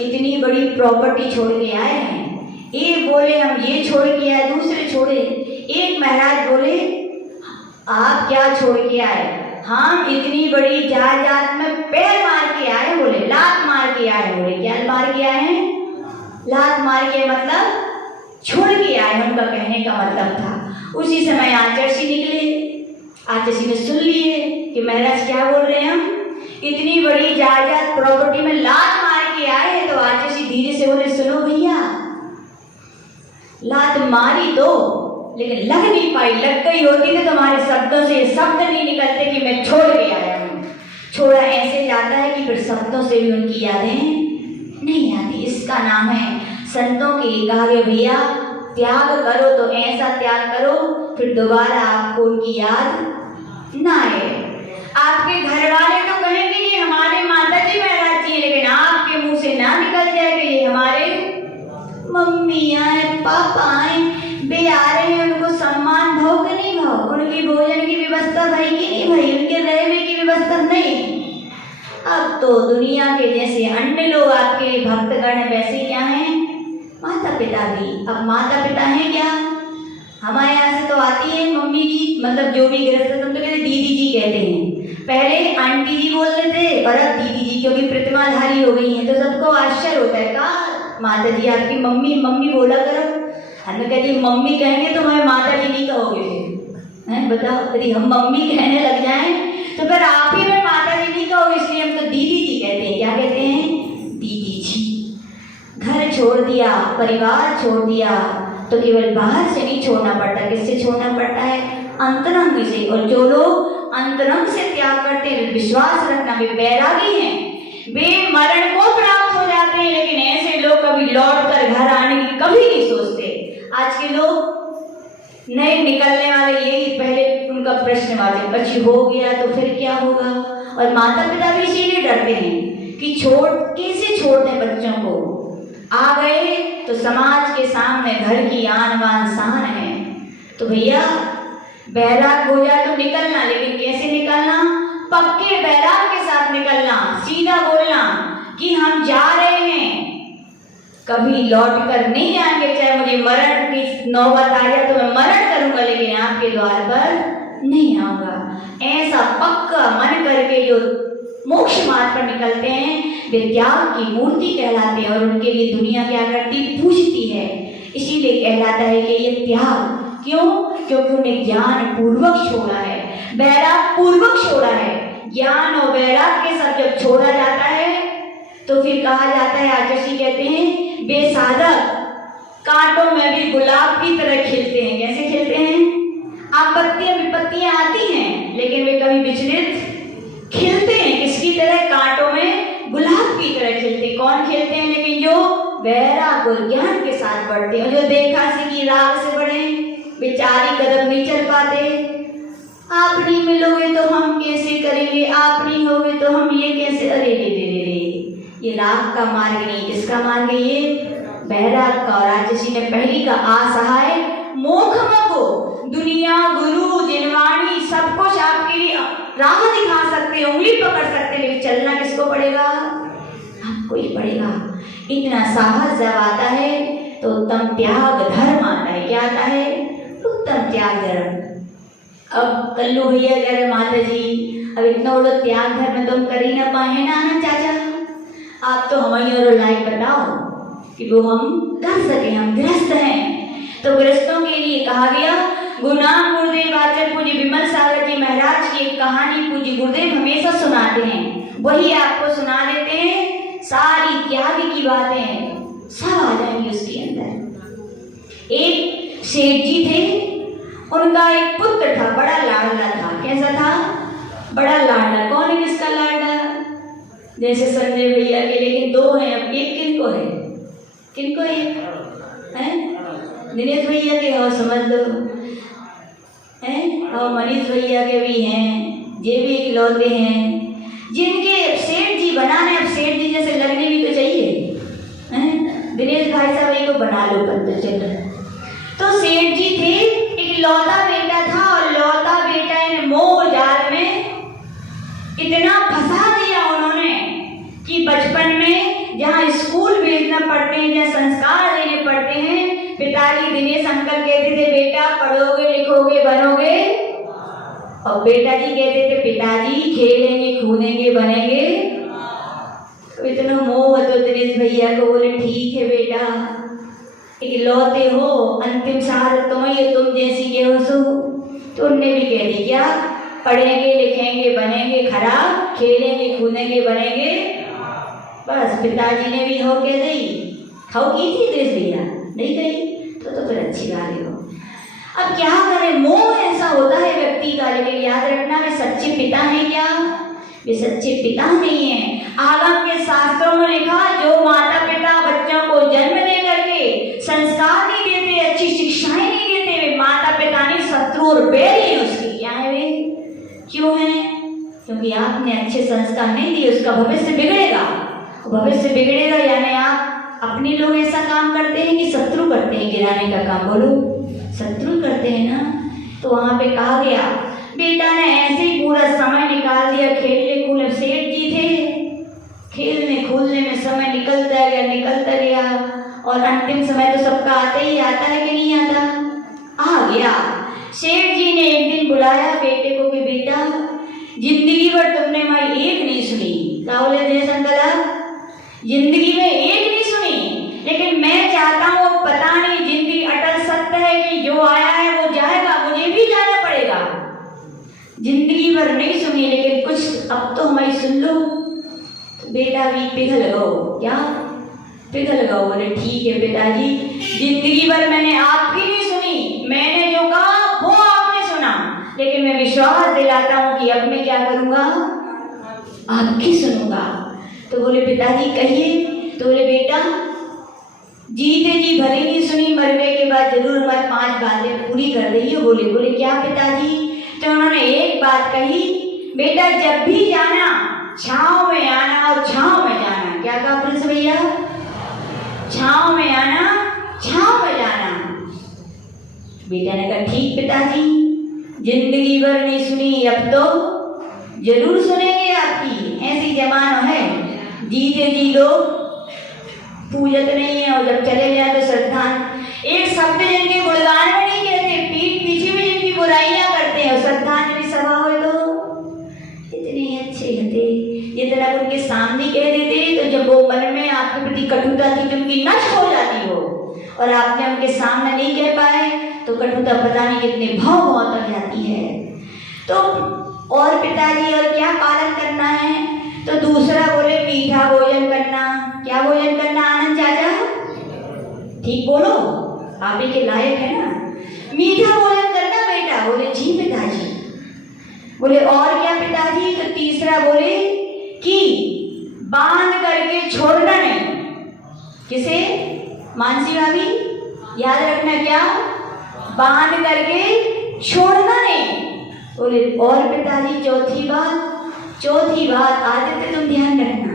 इतनी बड़ी प्रॉपर्टी छोड़ के आए हैं। एक बोले हम ये छोड़ के आए, दूसरे छोड़े। एक महाराज बोले आप क्या छोड़ के आए? हम इतनी बड़ी जायदाद में पैर मार के आए। बोले लात मार के आए। बोले क्या मार के आए हैं? लात मार के मतलब छोड़ के आए, उनका कहने का मतलब था। उसी समय आचार्य निकले। आचार्य ने सुन लिए कि महाराज क्या बोल रहे हैं, हम इतनी बड़ी जायदाद प्रॉपर्टी में लात मार के आए हैं। तो आचार्य धीरे से बोले सुनो भैया, लात मारी तो लेकिन लग नहीं पाई। लग गई होती तो तुम्हारे शब्दों से शब्द नहीं निकलते कि मैं छोड़ के आया हूँ। छोड़ा ऐसे जाता है कि फिर शब्दों से भी उनकी यादें नहीं आती। इसका नाम है संतों की कहा गया भैया त्याग करो तो ऐसा त्याग करो फिर दोबारा आपको उनकी याद ना आए। आपके घर वाले तो कहेंगे ये हमारे माता जी महाराज जी, लेकिन आपके मुंह से ना निकल जाए कि ये हमारे मम्मी आए, पापा आए, वे आ रहे हैं, उनको सम्मान भाव कि नहीं भाव, उनकी भोजन की व्यवस्था भाई कि नहीं भाई, उनके अब तो दुनिया के जैसे अन्य लोग आपके भक्तगण हैं वैसे क्या हैं, माता पिता भी। अब माता पिता हैं क्या, हमारे यहाँ से तो आती है मम्मी जी, मतलब जो भी गृहस्थ तुम तो कहते दीदी जी कहते हैं, पहले आंटी जी बोलते थे और अब दीदी जी, क्योंकि प्रतिमाधारी हो गई हैं तो सबको आश्चर्य होता है, कहा माता जी आपकी मम्मी मम्मी बोला करो। हम कहती मम्मी कहेंगे तो हमें माता जी नहीं कहोगे फिर, हैं बताओ, यदि हम मम्मी कहने लग जाएं तो फिर आप ही में माता जी नहीं कहोगे, इसलिए हम तो दीदी जी कहते हैं। क्या कहते हैं, दीदी जी। घर छोड़ दिया, परिवार छोड़ दिया तो केवल बाहर से नहीं छोड़ना पड़ता, किससे छोड़ना पड़ता है, अंतरंग से। और जो लोग अंतरंग से त्याग करते हैं, विश्वास रखना वे बैरागी हैं, वे मरण को प्राप्त हो जाते हैं। लेकिन ऐसे लोग कभी लौट कर घर आने की कभी नहीं सोचते। आज के लोग नए निकलने वाले यही पहले उनका प्रश्नवाची, बच्ची हो गया तो फिर क्या होगा। और माता पिता भी इसीलिए डरते हैं कि कैसे छोड़ दें बच्चों को, आ गए तो समाज के सामने घर की आन बान शान है। तो भैया बैराग हो जाए तो निकलना, लेकिन कैसे निकलना, पक्के बैराग के साथ निकलना, सीधा बोलना कि हम जा रहे हैं, कभी लौट कर नहीं जाएंगे, चाहे मुझे मरण की नौबत आ जाए तो मैं मरण करूंगा, लेकिन आपके द्वार पर नहीं आऊंगा। ऐसा पक्का मन करके जो मोक्ष मार्ग पर निकलते हैं वे त्याग की मूर्ति कहलाते हैं, और उनके लिए दुनिया क्या करती, पूजती है। इसीलिए कहलाता है कि ये त्याग। क्यों, क्योंकि उन्हें ज्ञान पूर्वक छोड़ा है, बैराग पूर्वक छोड़ा है। ज्ञान और बैराग के सब जब छोड़ा जाता है तो फिर कहा जाता है, आचार्य कहते हैं वे साधक कांटों में भी गुलाब की तरह खिलते हैं। कैसे खिलते हैं, आपत्तियां विपत्तियां आती हैं लेकिन वे कभी विचलित खिलते हैं, किसकी तरह, कांटों में गुलाब की तरह खिलते। कौन खिलते हैं, लेकिन जो वैराग और ज्ञान के साथ बढ़ते हैं। जो देखा सीखी राग से बढ़े बेचारी कदम नहीं चल पाते, आप नहीं मिलोगे तो हम कैसे करेंगे, आप नहीं होगे तो हम ये कैसे, अरे रे रे रे, ये राग का मार्ग नहीं, किसका मार्ग है, ये बैराग का। और आचार्य ने पहली का असहाय मोखम को दुनिया गुरु जिनवाणी सब कुछ आपके लिए राह दिखा सकते, उंगली पकड़ सकते, लेकिन चलना किसको पड़ेगा, आपको ही पड़ेगा। इतना साहस जब आता है तो उत्तम त्याग धर्म आता है। क्या आता है, उत्तम त्याग धर्म। अब कल्लू भैया कह रहे माता जी अब इतना बड़ा त्याग धर्म तुम कर ही ना पाए ना चाचा, आप तो हमारी और लाइक बताओ कि वो हम कर सके, हम गृहस्थ हैं। तो गृहस्थों के लिए कहा गया, गुरुनाम गुरुदेव आचार्य पूज्य विमल सागर जी महाराज की एक कहानी पूज्य गुरुदेव हमेशा सुनाते हैं, वही आपको सुना देते हैं। सारी त्याग की बातें सब आ जाएंगी उसके अंदर। एक सेठ जी थे, उनका एक पुत्र था, बड़ा लाडला था। कैसा था, बड़ा लाडला। कौन है किसका लाडला, जैसे संजय भैया के, लेकिन दो हैं। अब एक किनको है, किनको है, दिनेश भैया के हो समझ लो, हैं, और मनीष भैया के भी हैं, ये भी इकलौते हैं जिनके सेठ जी बनाने। अब सेठ जी जैसे लगने भी तो चाहिए, हैं, दिनेश भाई साहब को बना लो पत्ते चल। तो सेठ जी थे, एक लौता बेटा था, और लौता बेटा ने मोह जाल में इतना फंसा दिया उन्होंने कि बचपन में जहाँ स्कूल भेजना पड़ते हैं, जहाँ संस्कार देने पड़ते हैं, पिताजी दिनेश अंकल कहते थे बेटा पढ़ोगे लिखोगे बनोगे, और बेटा जी कहते थे पिताजी खेलेंगे कूदेंगे बनेंगे। तो इतना मोह तो दिनेश भैया को बोले ठीक है बेटा, इकलौते हो, अंतिम शहादत तो ये तुम जैसी के हो सो। तो उनने भी कह दी क्या, पढ़ेंगे लिखेंगे बनेंगे खराब, खेलेंगे कूदेंगे बनेंगे। बस पिताजी ने भी हो कह दी, खाओ की थी दिनेश भैया, नहीं गई तो फिर अच्छी बात है। अब क्या करें, मोह ऐसा होता है व्यक्ति का। लेकिन याद रखना वे सच्चे पिता हैं क्या, वे सच्चे पिता नहीं है। आगम के शास्त्रों में लिखा, जो माता पिता बच्चों को जन्म दे करके संस्कार नहीं देते, अच्छी शिक्षाएं नहीं देते, वे माता पिता नहीं शत्रु और बैरी है उसकी। क्या है वे, क्यों है, क्योंकि आपने अच्छे संस्कार नहीं दिए, उसका भविष्य बिगड़ेगा। भविष्य बिगड़ेगा यानी आप अपने लोग ऐसा काम करते हैं कि शत्रु करते हैं, गिराने का काम, बोलो शत्रु करते हैं ना। तो वहां पे कहा गया, बेटा ने ऐसे ही पूरा समय निकाल दिया खेलने कूदने। सेठ जी थे, खेलने कूदने में समय निकलता गया और अंतिम समय तो सबका आता ही आता है कि नहीं आता, आ गया। सेठ जी ने एक दिन बुलाया बेटे को कि बेटा जिंदगी भर तुमने हमारी एक नहीं सुनी। क्या बोले दिनेश अंकल, जिंदगी में एक नहीं सुनी, लेकिन मैं चाहता हूँ, पता नहीं जिंदगी अटल सत्य है कि जो आया है वो जाएगा, मुझे भी जाना पड़ेगा। जिंदगी भर नहीं सुनी लेकिन कुछ अब तो हमारी सुन लो। तो बेटा भी पिघल गओ। क्या पिघल गओ? बोले ठीक है पिताजी, जिंदगी भर मैंने आपकी नहीं सुनी, मैंने जो कहा वो आपने सुना, लेकिन मैं विश्वास दिलाता हूँ कि अब मैं क्या करूँगा, आपकी सुनूंगा। तो बोले पिताजी कहिए। तो बोले बेटा जीते जी भले नहीं सुनी, मरने के बाद जरूर हमारी 5 बातें पूरी कर देंगे। बोले क्या पिताजी? तो उन्होंने एक बात कही, बेटा जब भी जाना छांव में आना और छांव में जाना। क्या कहा प्रिंस भैया? छांव में आना, छांव में जाना। बेटा ने कहा ठीक पिताजी, जिंदगी भर नहीं सुनी, अब तो जरूर सुनेंगे आपकी। ऐसी जमाना है, जीते जी लोग पूजत नहीं है और जब चले जाए तो श्रद्धांजलि। एक शब्द जिनके गुणगान में नहीं कहते, पीठ पीछे में जिनकी बुराइयां करते हैं, और श्रद्धांजलि सभा हो तो इतने अच्छे होते, जितना उनके सामने कह देते तो जब वो मन में आपके प्रति कटुता थी तो उनकी नष्ट हो जाती हो, और आपने उनके सामने नहीं कह पाए तो कटुता पता नहीं कितने भाव तक जाती है। तो और पिताजी और क्या पालन करना है? तो दूसरा बोले मीठा भोजन करना। क्या भोजन करना आनंद चाचा? ठीक बोलो, आप ही के लायक है ना। मीठा भोजन करना बेटा। बोले जी पिताजी। बोले और क्या पिताजी? तो तीसरा बोले कि बांध करके छोड़ना नहीं। किसे? मानसी भाभी याद रखना, क्या? बांध करके छोड़ना नहीं। बोले और पिताजी चौथी बात आदित्य तुम ध्यान रखना,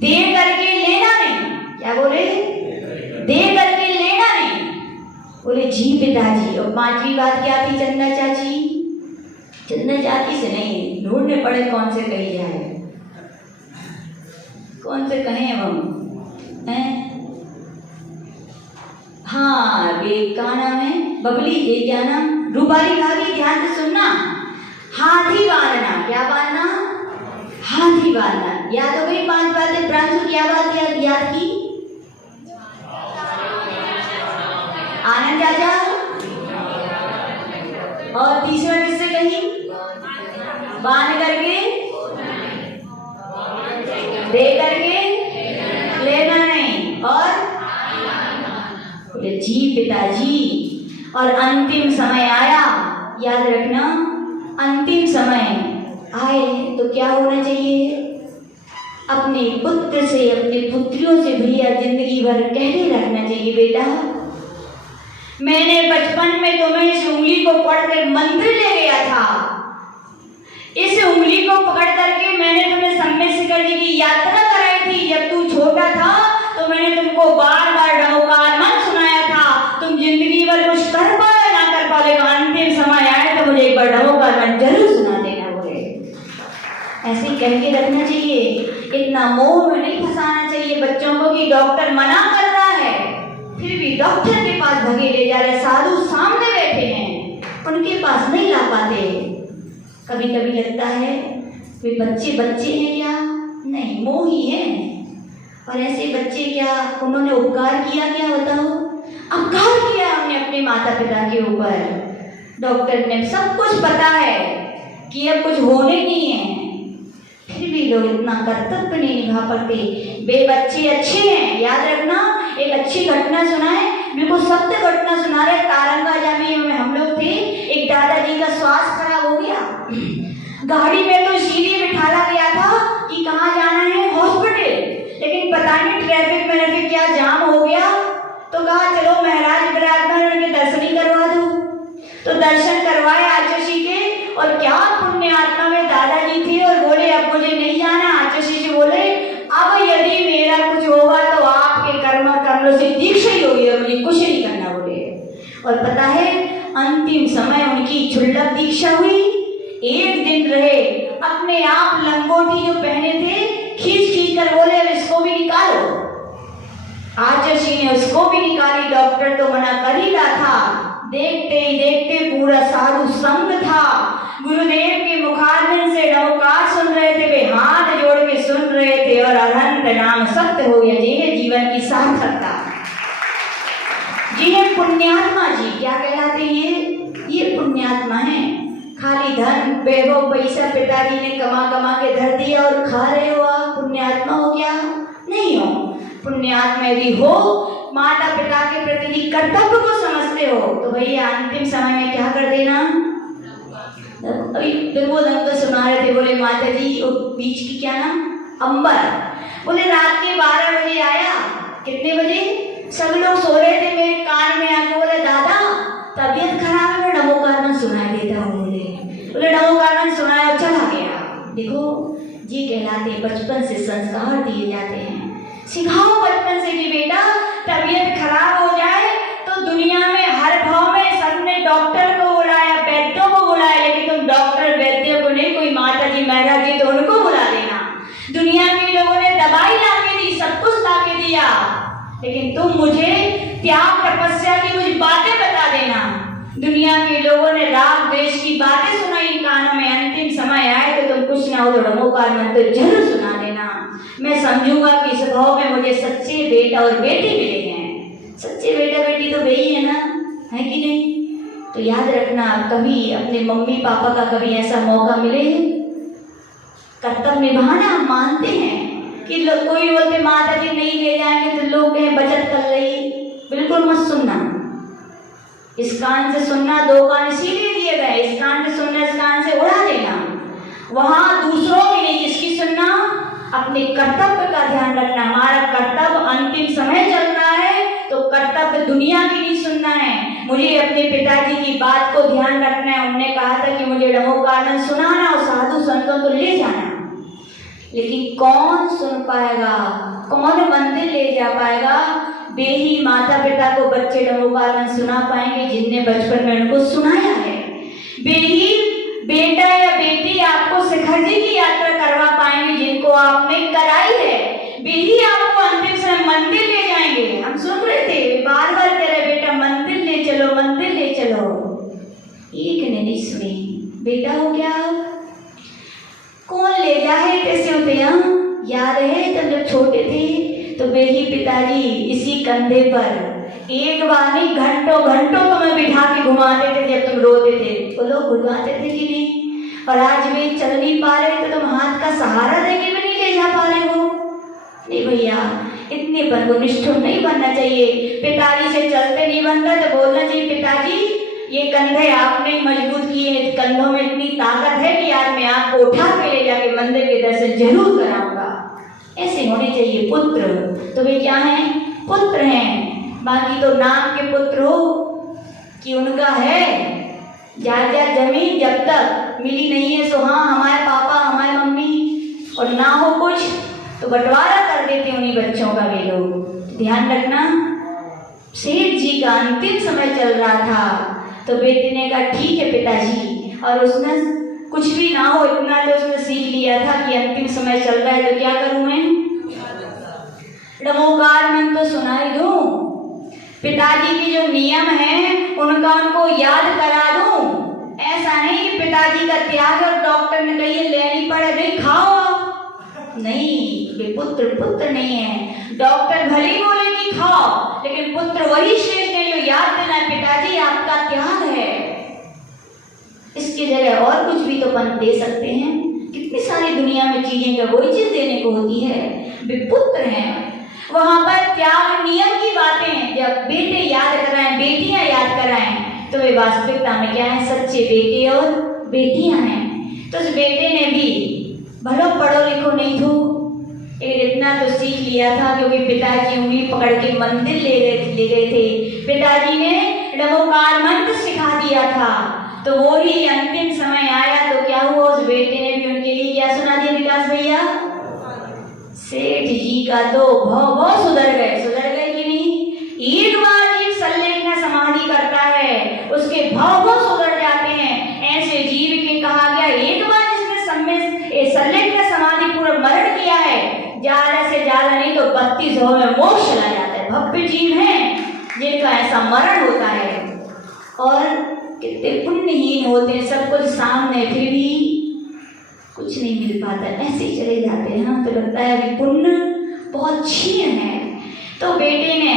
दे करके लेना नहीं। क्या बोले? दे करके लेना नहीं। बोले जी पिताजी। और 5वीं बात क्या थी चंदा चाची? चंदा चाची से नहीं, ढूंढने पड़े कौन से कही जाए, कौन से कहें हम हैं? हाँ ये क्या नाम है, बबली, ये क्या नाम, रूपाली भाभी ध्यान से सुनना। हाथी बांधना। क्या बांधना? हाथी बांधना। याद हो गई 5 बातें? प्रांशु क्या बात याद की? आनंद चाचा। और तीसरा किससे कही? बांध करके, दे करके लेना नहीं, और बोले जी पिताजी। और अंतिम समय आया, याद रखना, अंतिम समय आए तो क्या होना चाहिए? अपने पुत्र से, अपने पुत्रियों से भैया जिंदगी भर कहने रखना चाहिए, बेटा मैंने बचपन में तुम्हें इस उंगली को पकड़कर मंदिर ले गया था, इस उंगली को पकड़ करके मैंने तुम्हें सम्य शिखर जी की यात्रा कराई थी। जब तू छोटा था तो मैंने तुमको बार बार डहुकार मन सुनाया था, तुम जिंदगी भर कुछ कर पाए ना कर पाए, अंतिम समय आए तो मुझे एक बार डहुकार मन जरूर सुना देना। बोले ऐसे ही कह के रखना चाहिए, इतना मोह में नहीं फंसाना चाहिए बच्चों को कि डॉक्टर मना कर रहा है फिर भी डॉक्टर के पास भगे ले जा रहे। साधु सामने बैठे हैं, उनके पास नहीं ला पाते। कभी कभी लगता है वे बच्चे हैं क्या? नहीं, मोह ही है। और ऐसे बच्चे क्या, उन्होंने उपकार किया क्या? बताओ, अपकार किया हमने अपने माता पिता के ऊपर। डॉक्टर ने सब कुछ पता है कि अब कुछ होने नहीं है, फिर भी लोग इतना कर्तव्य नहीं निभा पाते। वे बच्चे अच्छे हैं, याद रखना। एक अच्छी घटना सुनाए, बिल्कुल सत्य घटना सुना रहे। तारंगा जामी में हम लोग थे, एक दादाजी का स्वास्थ्य खराब हो गया, गाड़ी में तो इसीलिए बिठाया गया था कि कहाँ जाना है, हॉस्पिटल, लेकिन पता नहीं ट्रैफिक में क्या जाम हो गया, तो कहा चलो महाराज विराजमान उनके दर्शन ही करवा दो। तो दर्शन करवाए आचोशी के, और क्या पुण्य आत्मा में दादाजी थे, और बोले अब मुझे नहीं जाना। आचोशी से बोले अब यदि मेरा कुछ होगा तो आपके कर्मों से दीक्षा ही होगी और मुझे कुछ नहीं करना। बोले और पता है अंतिम समय उनकी क्षुल्लक दीक्षा हुई, अपने आप लंगोटी जो पहने थे खींच खींच कर बोले अब इसको भी निकालो। आचार्य ने उसको भी निकाली। डॉक्टर तो मना कर ही रहा था। देखते ही देखते पूरा साधु संग था। गुरुदेव के मुखारबिंद से नमोकार सुन रहे थे, वे हाथ जोड़ के सुन रहे थे और अनंत नाम सत्य हो गया। ये जीवन की सार्थकता। जिन्हें पुण्यात्मा जी क्या कहलाते हैं, ये पुण्यात्मा है। खाली धन वैभव पैसा पिताजी ने कमा कमा के धर दिया और खा रहे हो आप, पुण्यात्मा हो क्या? नहीं हो। पुण्यात्मा यदि हो, माता पिता के प्रति कर्तव्य को समझते हो तो भैया अंतिम समय में क्या कर देना। अभी दुर्बोध अंकल सुना रहे थे, बोले माता जी वो बीच की क्या नाम, अंबर, बोले रात के 12 बजे आया। कितने बजे? सब लोग सो रहे थे, मेरे कान में आके बोले दादा तबीयत खराब है, मैं नमोकारमन सुनाई देता हूँ। बोले नमोकारमन सुनाया, चला गया। देखो ये कहलाते बचपन से संस्कार दिए जाते हैं। सिखाओ बचपन से कि बेटा तबीयत खराब हो जाए तो दुनिया में हर भाव में सबने डॉक्टर को बुलाया, वैद्यों को बुलाया, लेकिन तुम डॉक्टर वैद्यों को नहीं, कोई माता जी महाराज जी तो उनको बुला देना। दुनिया के लोगों ने दवाई ला के दी, सब कुछ ला के दिया, लेकिन तुम मुझे त्याग तपस्या की कुछ बातें बता देना। दुनिया के लोगों ने राग द्वेष की बातें सुनाई कानों में, अंतिम समय आए तो तुम कुछ ना हो तो नमोकारमन तो जरूर सुना देना। मैं समझूंगा कि इस भाव में मुझे सच्चे बेटा और बेटी मिले हैं। सच्चे बेटा बेटी तो वे ही है ना, है कि नहीं? तो याद रखना, कभी अपने मम्मी पापा का कभी ऐसा मौका मिले, कर्तव्य निभाना हम मानते हैं कि कोई बोलते माता जी नहीं ले जाएंगे तो लोग कहें बचत कर रही, बिल्कुल मत सुनना। इस कान से सुनना, 2 कान इसीलिए दिए गए, इस कान से सुनना, इस कान से उड़ा देना। वहां दूसरों की नहीं, किसकी सुनना? अपने कर्तव्य का ध्यान रखना। हमारा कर्तव्य अंतिम समय चल रहा है तो कर्तव्य दुनिया की नहीं सुनना है। मुझे अपने पिताजी की बात को ध्यान रखना है। उन्होंने कहा था कि मुझे नमोकारमन सुनाना और साधु संतों को ले जाना, लेकिन कौन सुन पाएगा, कौन मंदिर ले जा पाएगा? वे ही माता पिता को बच्चे नमोकारमन सुना पाएंगे जिनने बचपन में उनको सुनाया है। वे ही बेटा या बेटी आपको शिखर जी की यात्रा करवा पाएंगे जिनको आपने कराई है। वे ही आपको अंतिम समय मंदिर ले जाएंगे। हम सुन रहे थे, बार बार कह रहे बेटा मंदिर ले चलो, मंदिर ले चलो, एक ने नहीं सुनी। बेटा हो क्या, कौन ले जाए कैसे होते हैं? याद है तब जब छोटे थे तो वे ही पिताजी इसी कंधे पर एक बार नहीं घंटों घंटों तुम्हें बिठा के घुमाते थे जब तुम रोते थे, तो लोग घुमाते थे कि नहीं? और आज भी चल नहीं पा रहे तो तुम हाथ का सहारा देके भी नहीं ले जा पा रहे हो। नहीं भैया, इतने पर निष्ठुर नहीं बनना चाहिए। पिताजी से चलते नहीं बनता तो बोलना चाहिए पिताजी ये कंधे आपने मजबूत किए हैं, कंधों में इतनी ताकत है कि आज मैं आपको उठा के ले जाके मंदिर के दर्शन जरूर कराऊंगा। ऐसे होने चाहिए पुत्र। तो वे क्या हैं? पुत्र हैं। बाकी तो नाम के पुत्र हो कि उनका है जायदाद जमीन जब तक मिली नहीं है, सो हाँ हमारे पापा हमारे मम्मी, और ना हो कुछ तो बंटवारा कर देते उन्हीं बच्चों का वे लोग। ध्यान रखना, सेठ जी का अंतिम समय चल रहा था तो बेटे ने कहा ठीक है पिताजी, और उसने कुछ भी ना हो इतना तो उसने सीख लिया था कि अंतिम समय चल रहा है तो क्या करूं मैं, नमोकारमन तो सुनाई दूं, पिताजी की जो नियम है उनका उनको याद करा दूं। ऐसा नहीं कि पिताजी का त्याग और डॉक्टर ने कही लेनी पड़े, नहीं खाओ, नहीं, वे पुत्र पुत्र नहीं है। डॉक्टर भले ही बोले कि खाओ, लेकिन पुत्र वही श्रेष्ठ है जो याद देना पिताजी आपका त्याग है। इसकी जगह और कुछ भी तो पन दे सकते हैं। कितनी सारी दुनिया में चीजें का वही चीज देने को होती है। वे पुत्र हैं। वहां पर त्याग नियम की बातें जब बेटे याद कराएं, बेटियां याद कराएं, तो वे वास्तविकता में क्या है? सच्चे बेटे और बेटियां हैं। तो उस बेटे ने भी भलो पढ़ो लिखो नहीं हो, इतना तो सीख लिया था क्योंकि पिताजी उंगली पकड़ के मंदिर ले गए थे। पिताजी ने नमोकार मंत्र सिखा दिया था। तो वो ही अंतिम समय आया तो क्या हुआ? उस बेटे ने भी उनके लिए क्या सुना दिया विकास भैया? सेठ जी का तो भव सुधर गए कि नहीं? एक बार जीव संलेखना समाधि करता है उसके भव सुधर जाते हैं। ऐसे जीव के कहा गया एक बार जिसने जीवों में मोक्ष चला जाता है। भव्य जीव हैं जिनका ऐसा मरण होता है और कितने पुण्यहीन होते हैं, सब कुछ सामने, फिर भी कुछ नहीं मिल पाता, ऐसे ही चले जाते हैं। हाँ, तो लगता है अभी पुण्य बहुत क्षीण है। तो बेटे ने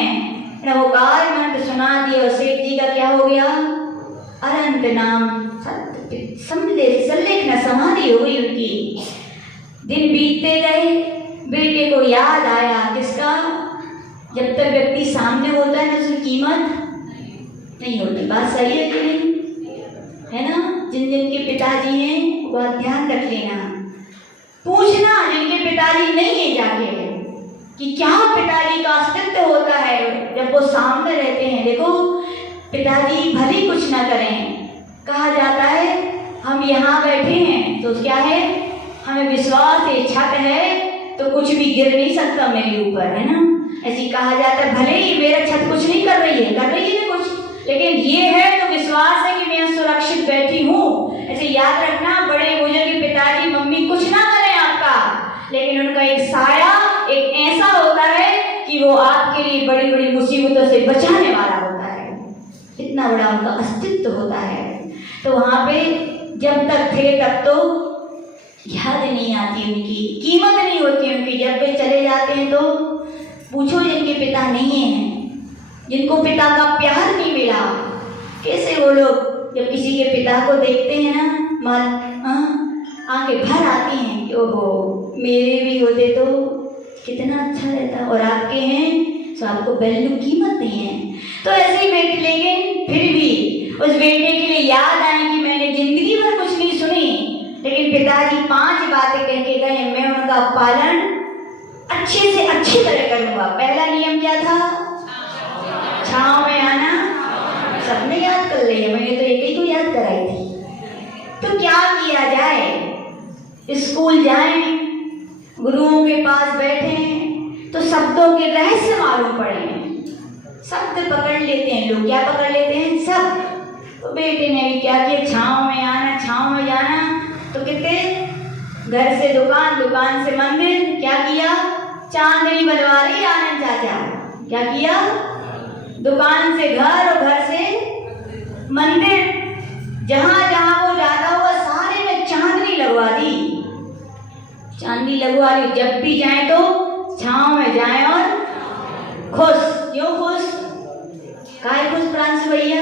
नवोकार मंत्र सुना दिया और सेठ जी का क्या हो गया, अनंत नाम सल्लेख न समाधि हो गई उनकी। दिन बीतते गए, बेटे को याद आया किसका, जब तक व्यक्ति सामने होता है ना उसकी कीमत नहीं होती। बात सही है कि नहीं, है ना? जिन जिन के पिताजी हैं वह ध्यान रख लेना, पूछना जिनके पिताजी नहीं है जाके कि क्या पिताजी का अस्तित्व होता है जब वो सामने रहते हैं। देखो, पिताजी भले कुछ ना करें, कहा जाता है हम यहाँ बैठे हैं तो क्या है, हमें विश्वास है, छत है तो कुछ भी गिर नहीं सकता मेरे ऊपर, है ना? ऐसी कहा जाता है, भले ही मेरा छत कुछ नहीं कर रही है ना कुछ, लेकिन ये है तो विश्वास है कि मैं सुरक्षित बैठी हूँ। ऐसे याद रखना, बड़े बुजुर्ग पिताजी मम्मी कुछ ना करें आपका, लेकिन उनका एक साया एक ऐसा होता है कि वो आपके लिए बड़ी बड़ी मुसीबतों से बचाने वाला होता है। इतना बड़ा उनका अस्तित्व होता है। तो वहाँ पे जब तक थे तब तो याद नहीं आती, उनकी कीमत नहीं होती उनकी। जब वे चले जाते हैं तो पूछो, जिनके पिता नहीं हैं, जिनको पिता का प्यार नहीं मिला, कैसे वो लोग जब किसी के पिता को देखते हैं ना, आंखें भर आती हैं कि ओहो मेरे भी होते तो कितना अच्छा रहता, और आपके हैं तो आपको वैल्यू कीमत नहीं है। तो ऐसे ही बेटे, लेकिन फिर भी उस बेटे के लिए याद आए कि मैंने जिंदगी भर कुछ नहीं सुनी, लेकिन पिताजी 5 बातें कह के गए, मैं उनका पालन अच्छे से अच्छी तरह करूंगा। पहला नियम क्या था, छाँव में आना। सबने याद कर लिया, मैंने तो एक ही को याद कराई थी। तो क्या किया जाए, स्कूल जाएं, गुरुओं के पास बैठें तो शब्दों के रहस्य मालूम पड़े। शब्द पकड़ लेते हैं लोग, क्या पकड़ लेते हैं, सब। तो बेटे ने भी क्या किया, छाँव में आना, छाँव में जाना। तो कितने, घर से दुकान, दुकान से मंदिर, क्या किया, चांदनी बनवा ली आनंद चाचा। क्या किया, दुकान से घर और घर से मंदिर, जहाँ जहाँ वो जाता हुआ सारे में चांदनी लगवा दी, चांदनी लगवा ली। जब भी जाए तो छाँव में जाए और खुश। क्यों खुश, काहे खुश प्रांशु भैया?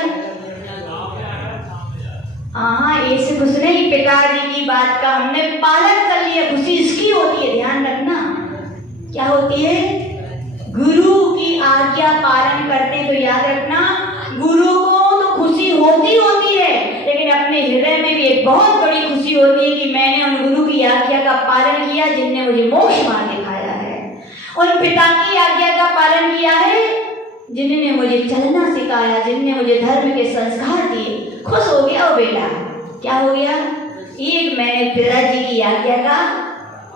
हाँ, ऐसे खुश नहीं, पिताजी की बात का हमने पालन कर लिया, खुशी इसकी होती है। ध्यान रखना, क्या होती है, गुरु की आज्ञा पालन करते तो याद रखना, गुरु को तो खुशी होती है, लेकिन अपने हृदय में भी एक बहुत बड़ी खुशी होती है कि मैंने उन गुरु की आज्ञा का पालन किया जिनने मुझे मोक्ष मार्ग दिखाया है। उन पिता की आज्ञा का पालन किया है जिन्होंने मुझे चलना सिखाया, जिनने मुझे धर्म के संस्कार दिए। खुश हो गया वो बेटा, क्या हो गया, एक मैंने पिताजी की आज्ञा का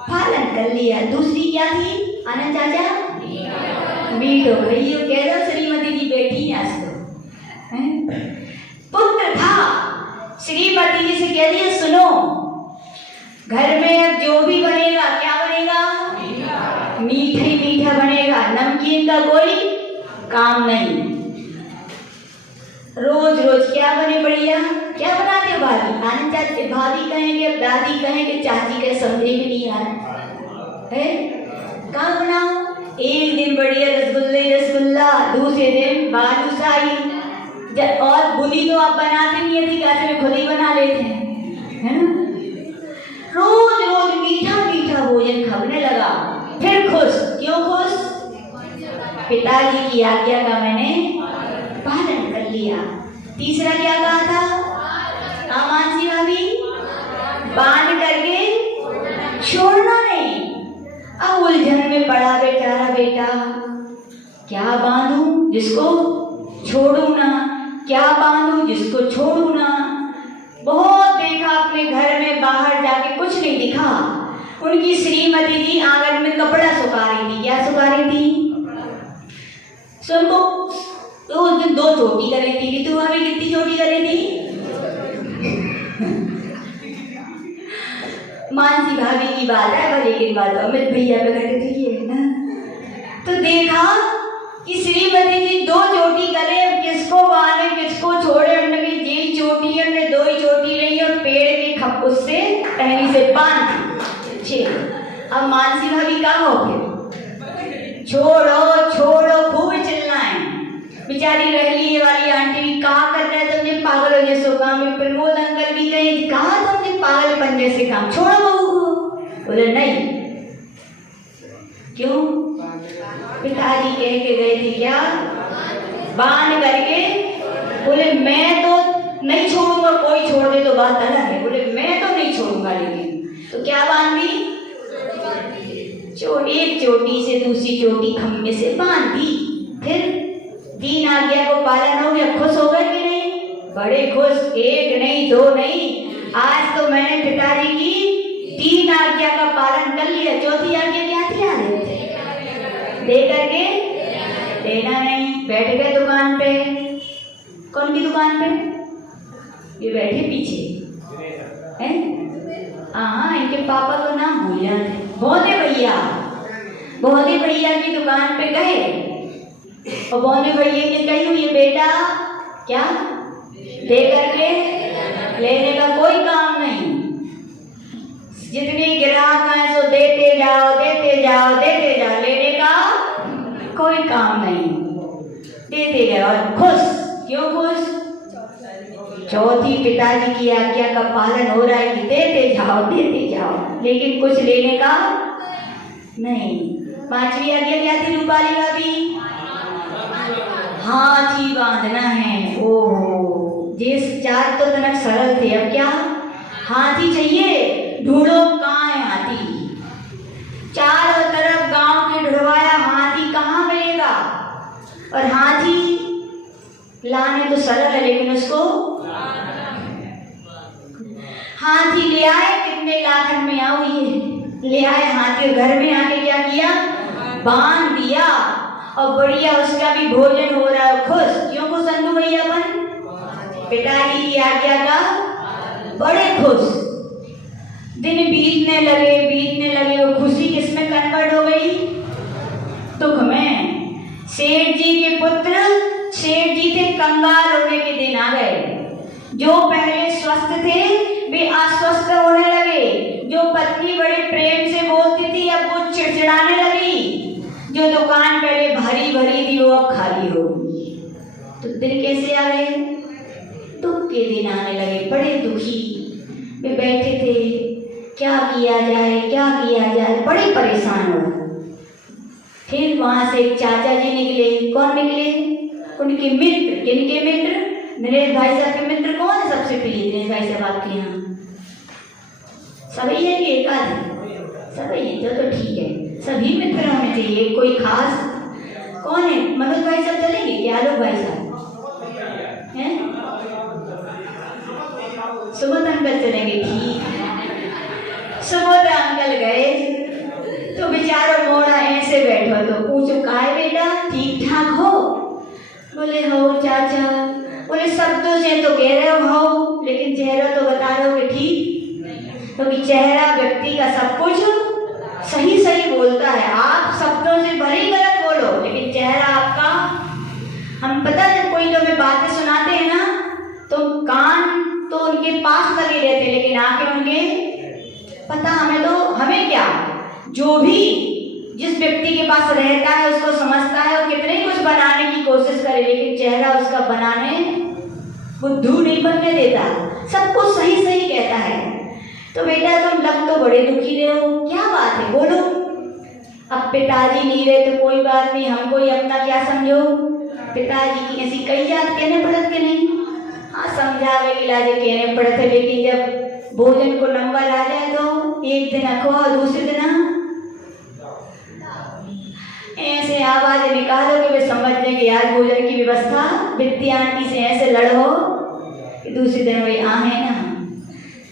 पालन कर लिया। दूसरी क्या थी आनंद चाचा, मीट हो गई। कह दो श्रीमती जी बैठी आज तो, पुत्र था, श्रीमती जी से कह दिया सुनो, घर में अब जो भी बनेगा क्या बनेगा, मीठा ही मीठा बनेगा, नमकीन का कोई काम नहीं। रोज रोज क्या बने बढ़िया, क्या बनाते हो भाभी, आनंद चाची भाभी कहेंगे, अब दादी कहेंगे, चाची के समझे में नहीं आ रहा है, कहाँ बनाओ। एक दिन बढ़िया रसगुल्ला, दूसरे दिन बालूशाही, और बुनी तो आप बनाते नहीं थी, कैसे में खुद ही बना लेते हैं, है ना। रोज रोज मीठा मीठा भोजन खाने लगा, फिर खुश। क्यों खुश, पिताजी की आज्ञा का मैंने पालन कर लिया। तीसरा क्या कहा था मानसी भाभी, बांध करके छोड़ना नहीं। अब उलझन में पड़ा बेचारा बेटा, क्या बांधूं जिसको छोड़ू ना, क्या बांधूं जिसको छोड़ू ना। बहुत देखा अपने घर में, बाहर जाके कुछ नहीं दिखा। उनकी श्रीमती जी आंगन में कपड़ा सुखा रही थी। क्या सुखा रही थी, सुनको तो उस दिन 2 चोटी कर रही थी कि तू अभी कितनी चोटी कर रही थी। मानसी भाभी की बात है, पर लेकिन बात अमित भैया पे घट गई है ना। तो देखा कि श्रीमती जी 2 चोटी करे, किसको बांधे किसको छोड़े, उनने यही चोटी है, उनने 2 ही चोटी रही और पेड़ के खप्पुस से टहनी से बांध दी। अब मानसी भाभी का हो गए, छोड़ो छोड़ो खूब चलना है। बेचारी रहली ये वाली आंटी भी कहा कर रहे तुमने पागल हो जैसो काम, प्रमोद अंकल भी कहे कहा तुमने पागल बन जैसे काम, छोड़ो बहू को। बोले नहीं, क्यों? पिताजी कह के गए थे क्या, बांध करके। बोले मैं तो नहीं छोड़ूंगा, कोई छोड़ दे तो बात अलग है, बोले मैं तो नहीं छोड़ूंगा। लेकिन तो क्या बांधी, एक चोटी से दूसरी चोटी खम्भे से बांध दी। फिर 3 आज्ञा को पालन हो गया, खुश हो गए कि नहीं? बड़े खुश, 1 नहीं 2 नहीं, आज तो मैंने पिताजी की 3 आज्ञा का पालन कर लिया। चौथी आज्ञा क्या थी? दे करके देना नहीं। बैठ गए दुकान पे। कौन की दुकान पे? ये बैठे पीछे हैं। हाँ, इनके पापा तो नाम भूल जाते। बोने भैया की दुकान पे गए और बोने भैया ने कही हुई बेटा क्या दे करके लेने का कोई काम नहीं, जितने ग्राहक हैं सो देते जाओ देते जाओ देते जाओ, लेने का कोई काम नहीं, देते गए और खुश। क्यों खुश? चौथी पिताजी की आज्ञा का पालन हो रहा है कि देते जाओ, लेकिन कुछ लेने का नहीं। 5वीं आज्ञा क्या थी रूपाली भाभी? हाथी बांधना है। ओहो, जिस 4 तो तनक सरल थे, अब क्या हाथी चाहिए। ढूंढो कहाँ है हाथी, चारों तरफ गांव के ढूंढवाया, हाथी कहाँ मिलेगा। और हाथी लाने तो सरल है, लेकिन उसको हाथी ले आए, कितने लाखन में आओ ये ले आए हाथी, घर में आके क्या किया, बांध दिया और बढ़िया उसका भी भोजन हो रहा है। खुश। क्यों खुश अन्नू भैया? अपन पिताजी की आज्ञा का बड़े खुश। दिन बीतने लगे वो खुशी किसमें कन्वर्ट हो गई? दुख में। सेठ जी के पुत्र सेठ जी थे, कंगाल होने के दिन आ गए। जो पहले स्वस्थ थे वे अस्वस्थ होने लगे। जो पत्नी बड़े प्रेम से बोलती थी अब वो चिड़चिड़ाने लगी। जो दुकान पहले भरी भरी थी वो अब खाली हो गई। तो दिन कैसे आ गए? दुख के दिन आने लगे, बड़े दुखी वे बैठे थे, क्या किया जाए, बड़े परेशान हो। फिर वहां से एक चाचा जी निकले। कौन निकले? उनके मित्र। किनके मित्र? नरेश भाई साहब के मित्र। कौन है सबसे प्रिय नरेश भाई साहब आपके यहाँ? सभी है कि एक आध? सभी है तो ठीक है, सभी मित्र होने चाहिए। कोई खास कौन है? मनोज भाई साहब चलेंगे क्या? आलोक भाई साहब हैं? सुमत अंकल चलेंगे? ठीक। सुमत अंकल गए तो बेचारा मोड़ा ऐसे बैठो तो पूछो काहे बेटा ठीक ठाक हो? बोले हो चाचा। बोले शब्दों से तो कह रहे हो, लेकिन चेहरा तो बता रहे हो कि ठीक, क्योंकि चेहरा व्यक्ति का सब कुछ सही बोलता है। आप शब्दों से भले ही गलत बोलो, लेकिन चेहरा आपका, हम पता है कोई लोग हमें बातें सुनाते हैं ना तो कान तो उनके पास लगे रहते, लेकिन आंखें उनके पता हमें क्या, जो भी जिस व्यक्ति के पास रहता है उसको समझता है। वो कितने कुछ बनाने की कोशिश करे, लेकिन चेहरा उसका बनाने बुद्धू नहीं बनने देता, सब कुछ सही कहता है। तो बेटा तुम लग तो बड़े दुखी रहे हो, क्या बात है बोलो। अब पिताजी नहीं रहे तो कोई बात नहीं, हमको ही अपना क्या समझो। पिताजी की ऐसी कई जात कहने पड़त के नहीं, हाँ समझावे के लाजे कहने पड़ते, लेकिन जब भोजन को नंबर आ जाए तो एक दिन अखवा दूसरे दिन ऐसे आवाज निकालो कि वे समझ लें कि यार भोजन की व्यवस्था विद्या आंटी से ऐसे लड़ो कि दूसरे दिन वे आहे ना।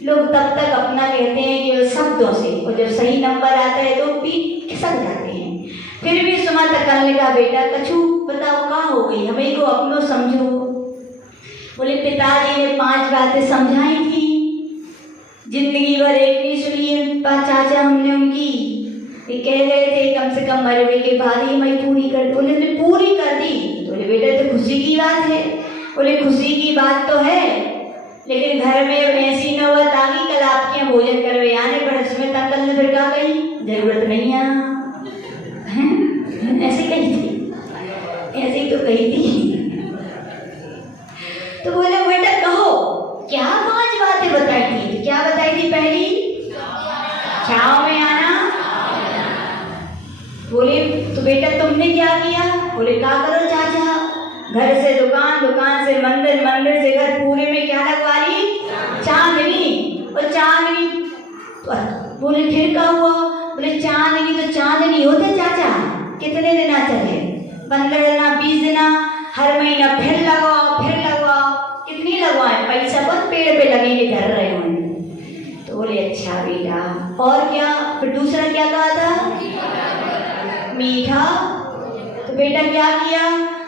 लोग तब तक अपना कहते हैं कि शब्दों से, और जब सही नंबर आता है तो पीठ खिसक जाते हैं। फिर भी सुमा तकलने का बेटा कछु बताओ कहाँ हो गई, हमें को अपनों समझो। बोले पिताजी ने 5 बातें समझाई थी, जिंदगी भर एक नहीं सुनी है चाचा हमने उनकी। ये कह रहे थे कम से कम मरने के बाद ही मैं पूरी कर दी। बोले पूरी कर दी। बोले बेटा तो खुशी की बात है। बोले खुशी की बात तो है, लेकिन घर में ऐसी नौबत आ गई, कल आपके यहाँ भोजन करवे आने पर उसमें अंकल ने फिर कहा कही जरूरत नहीं है, ऐसे कही थी, ऐसे तो कही थी। तो बोले बेटा कहो क्या 5 बातें बताई थी। क्या बताई थी? पहली छाँव में आना। बोले तो बेटा तुमने क्या किया? बोले क्या करो चाचा, घर से दुकान, दुकान से मंदिर, मंदिर से घर, पूरे में क्या लगवा ली? चांदनी। और चांदनी बोले फिर क्या हुआ? बोले चांदनी तो चांदनी होते चाचा, कितने दिन चले? 15 दिन, 20 दिन, हर महीना फिर लगवाओ, फिर लगवाओ। कितनी लगवाए? पैसा बहुत पेड़ पे लगेंगे कर रहे होंगे। तो बोले अच्छा बेटा और क्या? फिर दूसरा क्या कहा था? मीठा। तो बेटा क्या किया?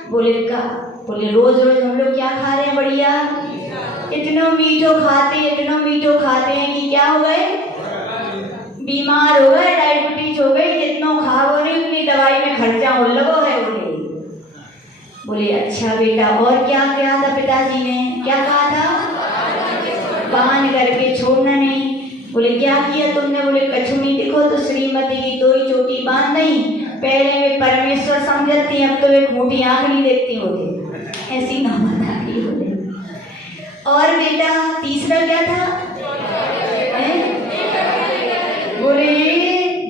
बोले रोज रोज हम लोग क्या खा रहे हैं बढ़िया, इतना मीठो खाते हैं, इतना मीठो खाते हैं कि क्या हो गए? बीमार हो गए, डायबिटीज हो गई, जितना खाओ नहीं उतनी दवाई में खर्चा हो लगो है। बोले अच्छा बेटा और क्या किया था? पिताजी ने क्या कहा था? बांध करके छोड़ना नहीं। बोले क्या किया तुमने? बोले कछु नहीं, देखो तो श्रीमती की 2 ही चोटी बांध दी, पहले में परमेश्वर समझती, अब तो एक मोटी आंख नहीं देखती होती, ऐसी ना बता दी। बोले और बेटा तीसरा क्या था? बोले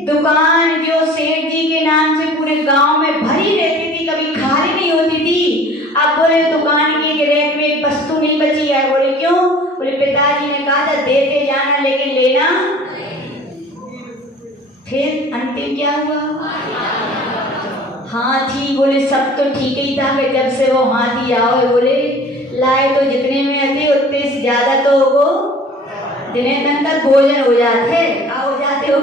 दुकान जो सेठ जी के नाम से पूरे गांव में भरी रहती थी, कभी खाली नहीं होती थी। अब बोले दुकान की एक रैक में एक वस्तु नहीं बची है। बोले क्यों? बोले पिताजी ने कहा था देते जाना लेकिन लेना। फिर अंतिम क्या हुआ? हाथी। बोले सब तो ठीक ही था कि जब से वो हाथी आओ, बोले लाए तो जितने में आते उतने से ज्यादा तो वो दिने तक भोजन हो जाते हो।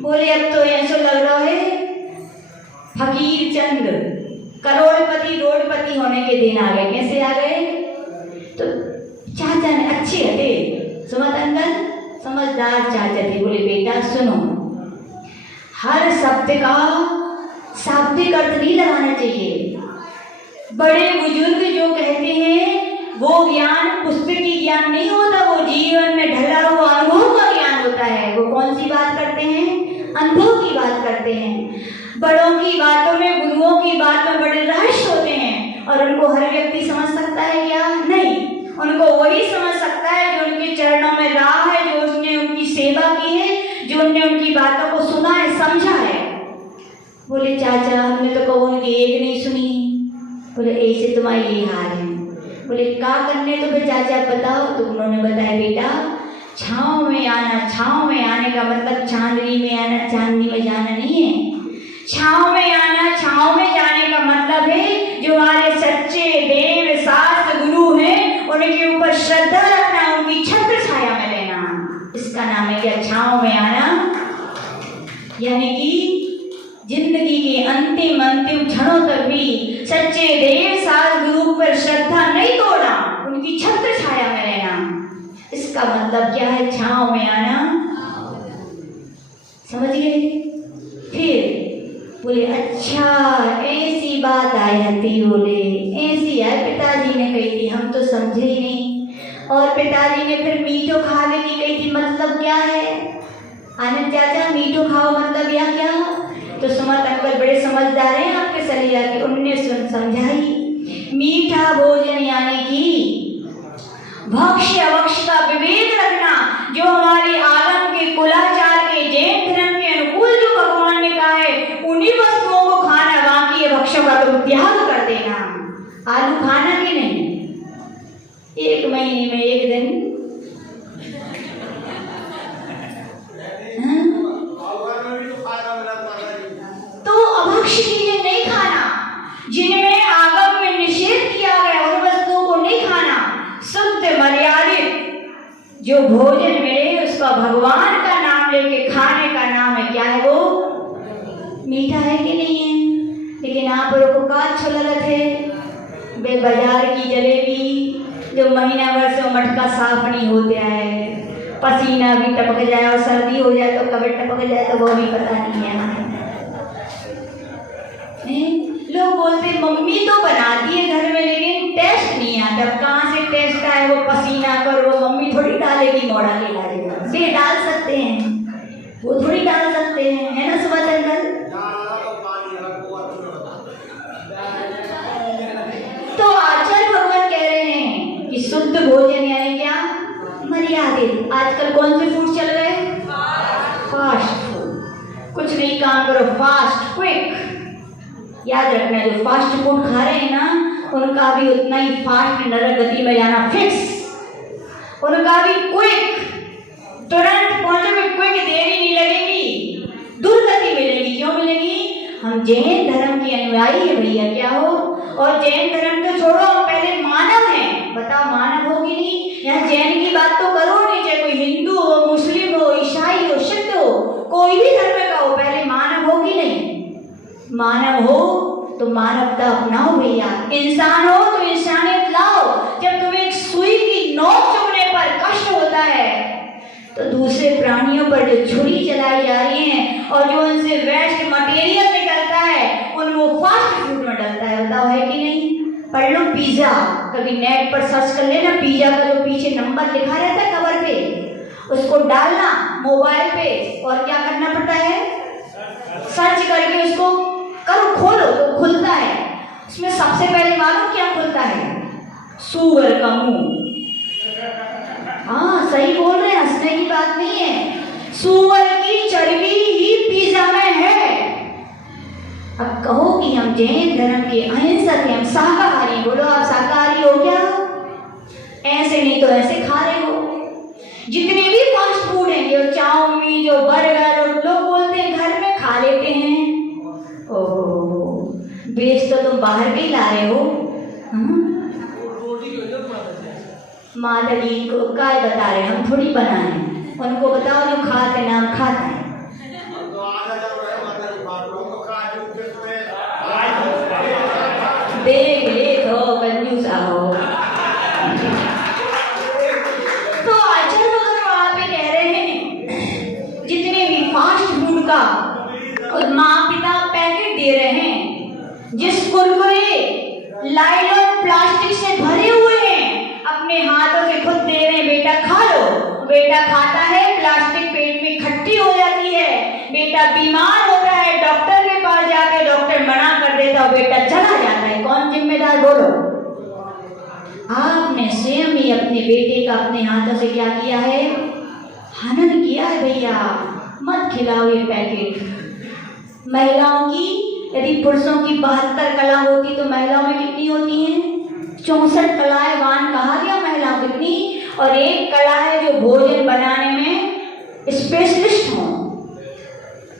बोले अब तो ऐसा लग रहा है फकीर चंद करोड़पति रोडपति होने के दिन आ गए। कैसे आ गए? तो चाचा ने अच्छे थे, सुमत अंकल समझदार चाचा थे। बोले बेटा सुनो, हर शब्द का शाब्दिक अर्थ नहीं लगाना चाहिए। बड़े बुजुर्ग जो कहते हैं वो ज्ञान पुस्तकी ज्ञान नहीं होता, वो जीवन में ढला हुआ अनुभव का ज्ञान होता है। वो कौन सी बात करते हैं? अनुभव की बात करते हैं। बड़ों की बातों में, गुरुओं की बात में बड़े रहस्य होते हैं और उनको हर व्यक्ति समझ सकता है क्या? नहीं, उनको वही समझ सकता है जो उनके चरणों में रहा है, जो उसने उनकी सेवा की है, जो उनने उनकी बातों को सुना है, समझा है। बोले चाचा हमने तो कहो उनकी एक नहीं सुनी। बोले ऐसे तुम्हारी ये हाल है। बोले क्या करने तो फिर चाचा बताओ। तो उन्होंने बताया बेटा छाँव में आना, छाँव में आने का मतलब चांदनी में आना, चांदनी में जाना नहीं है। छाँव में आना, छाँव में जाने का मतलब है जो हमारे सच्चे देव शास्त्र गुरु हैं उनके ऊपर श्रद्धा रखना, उनकी छत्र छाया में रहना, इसका नाम है क्या? छाँव में आना। यानी कि जिंदगी के अंतिम क्षणों तक भी सच्चे देव शास्त्र गुरु पर श्रद्धा नहीं तोड़ना, उनकी छत्र छाया में रहना, इसका मतलब क्या है? छाँव में आना। समझ गए? फिर बोले अच्छा ऐसी बात आई हती। बोले ऐसी है, पिताजी ने कही थी, हम तो समझे ही नहीं। और पिताजी ने फिर मीठो खाने की कही थी, मतलब क्या है? आनंद चाचा मीठो खाओ मतलब या क्या? तो सुमत अंकल बड़े समझदार हैं आपके सलिया के, उन्होंने समझाई मीठा भोजन यानी कि भक्ष्य अवक्ष्य का विवेक रखना, जो हमारे आगम के कुलाचार के जैन धर्म के अनुकूल जो भगवान ने कहा है उन्हीं वस्तुओं को खाना, बाकी भक्ष्यों का तो त्याग कर देना। आलू खाना कि नहीं? 1 महीने में 1 दिन। तो अभक्ष्य चीजें नहीं खाना, जिनमें आगम में निषेध किया गया उन वस्तुओं को नहीं खाना। शुद्ध मर्यादित जो भोजन मिले उसका भगवान का नाम लेके खाने का नाम है क्या है? वो मीठा है कि नहीं है? लेकिन आप लोगों को का अच्छा लगत है? बाजार की जलेबी जो महीना भर से मटका साफ नहीं होता है, पसीना भी टपक जाए और सर्दी हो जाए तो कब टपक जाए तो वो भी पता नहीं है। लोग बोलते मम्मी तो बनाती है घर में लेकिन टेस्ट नहीं आता। अब कहाँ से टेस्ट आए? वो पसीना कर वो मम्मी थोड़ी डालेगी मोड़ा के डालेगा। वे डाल सकते हैं, वो थोड़ी डाल सकते हैं, है ना सुबह अंकल? तो आचार्य भगवान कह रहे हैं कि शुद्ध भोजन यानी क्या? मर्यादित। आजकल कौन से फूड चल रहे हैं? Fast food. कुछ नहीं, काम करो फास्ट क्विक। याद रखना, जो फास्ट फूड खा रहे हैं ना उनका भी उतना ही फास्ट नरक गति में जाना फिक्स। उनका भी क्विक, तुरंत पहुंचोगे, क्विक, देरी नहीं लगेगी, दुर्गति मिलेगी। क्यों मिलेगी? हम जैन धर्म के अनुयायी है भैया, क्या हो? और जैन धर्म तो छोड़ो, हम पहले मानव हैं। बताओ मानव हो कि नहीं? यहाँ जैन की बात तो करो नहीं, चाहे कोई हिंदू हो, मुस्लिम हो, ईसाई हो, सिख हो, कोई भी धर्म का हो, पहले मानव हो कि नहीं? मानव हो तो मानवता अपनाओ भैया। इंसान हो तो इंसानियत लाओ। जब तुम्हें एक सुई की नोक चुभने पर कष्ट होता है तो दूसरे प्राणियों पर जो छुरी चलाई जा रही है और जो उनसे वेस्ट मटेरियल निकलता है उनको फास्ट फूड में डलता है। बताओ है कि नहीं? पढ़ लो पिज्जा, कभी नेट पर सर्च कर लेना, पिज्जा का जो पीछे नंबर लिखा रहता है कवर पे, उसको डालना मोबाइल पे और क्या करना पड़ता है? सर्च करके उसको करो, खोलो तो खुलता है। उसमें सबसे पहले मालूम क्या खुलता है? सूअर का मुंह। हाँ सही बोल रहे हैं, हंसने की बात नहीं है। सूअर की चर्बी ही पिज्जा में है। अब कहो कि हम जैन धर्म के अहिंसक हैं, हम शाकाहारी। बोलो आप शाकाहारी हो क्या? ऐसे नहीं तो ऐसे खा रहे हो। जितने भी फास्ट फूड हैं, जो चाउमीन, जो बर्गर, लोग बोलते हैं घर में खा लेते हैं। ओह, बेच तो तुम बाहर के ही ला रहे हो। माता जी को काय बता रहे, हम थोड़ी बनाए। उनको बताओ जो खाते नाम खाता है। देख ले तो कंजूस हो। तो आचार्य भगवान वहां पे कह रहे हैं जितने भी फास्ट फूड का माँ पिता पैकेट दे रहे हैं, जिस कुरकुरे लाइलॉन प्लास्टिक से भरे हुए हैं, अपने हाथों से खुद दे रहे हैं, बेटा खा लो। बेटा खाता है, प्लास्टिक पेट में खट्टी हो जाती है, बेटा बीमार होता है, डॉक्टर के पास जाके डॉक्टर मना कर देता है, बेटा चला जाता है। कौन जिम्मेदार? बोलो। आपने स्वयं ही अपने बेटे का अपने हाथों से क्या किया है? हनन किया है भैया। मत खिलाओ ये पैकेट। महिलाओं की, यदि पुरुषों की 72 कला होती तो महिलाओं में कितनी होती हैं? 64 कलाएं वान कहा गया महिलाओं कितनी। और एक कला है जो भोजन बनाने में स्पेशलिस्ट हो।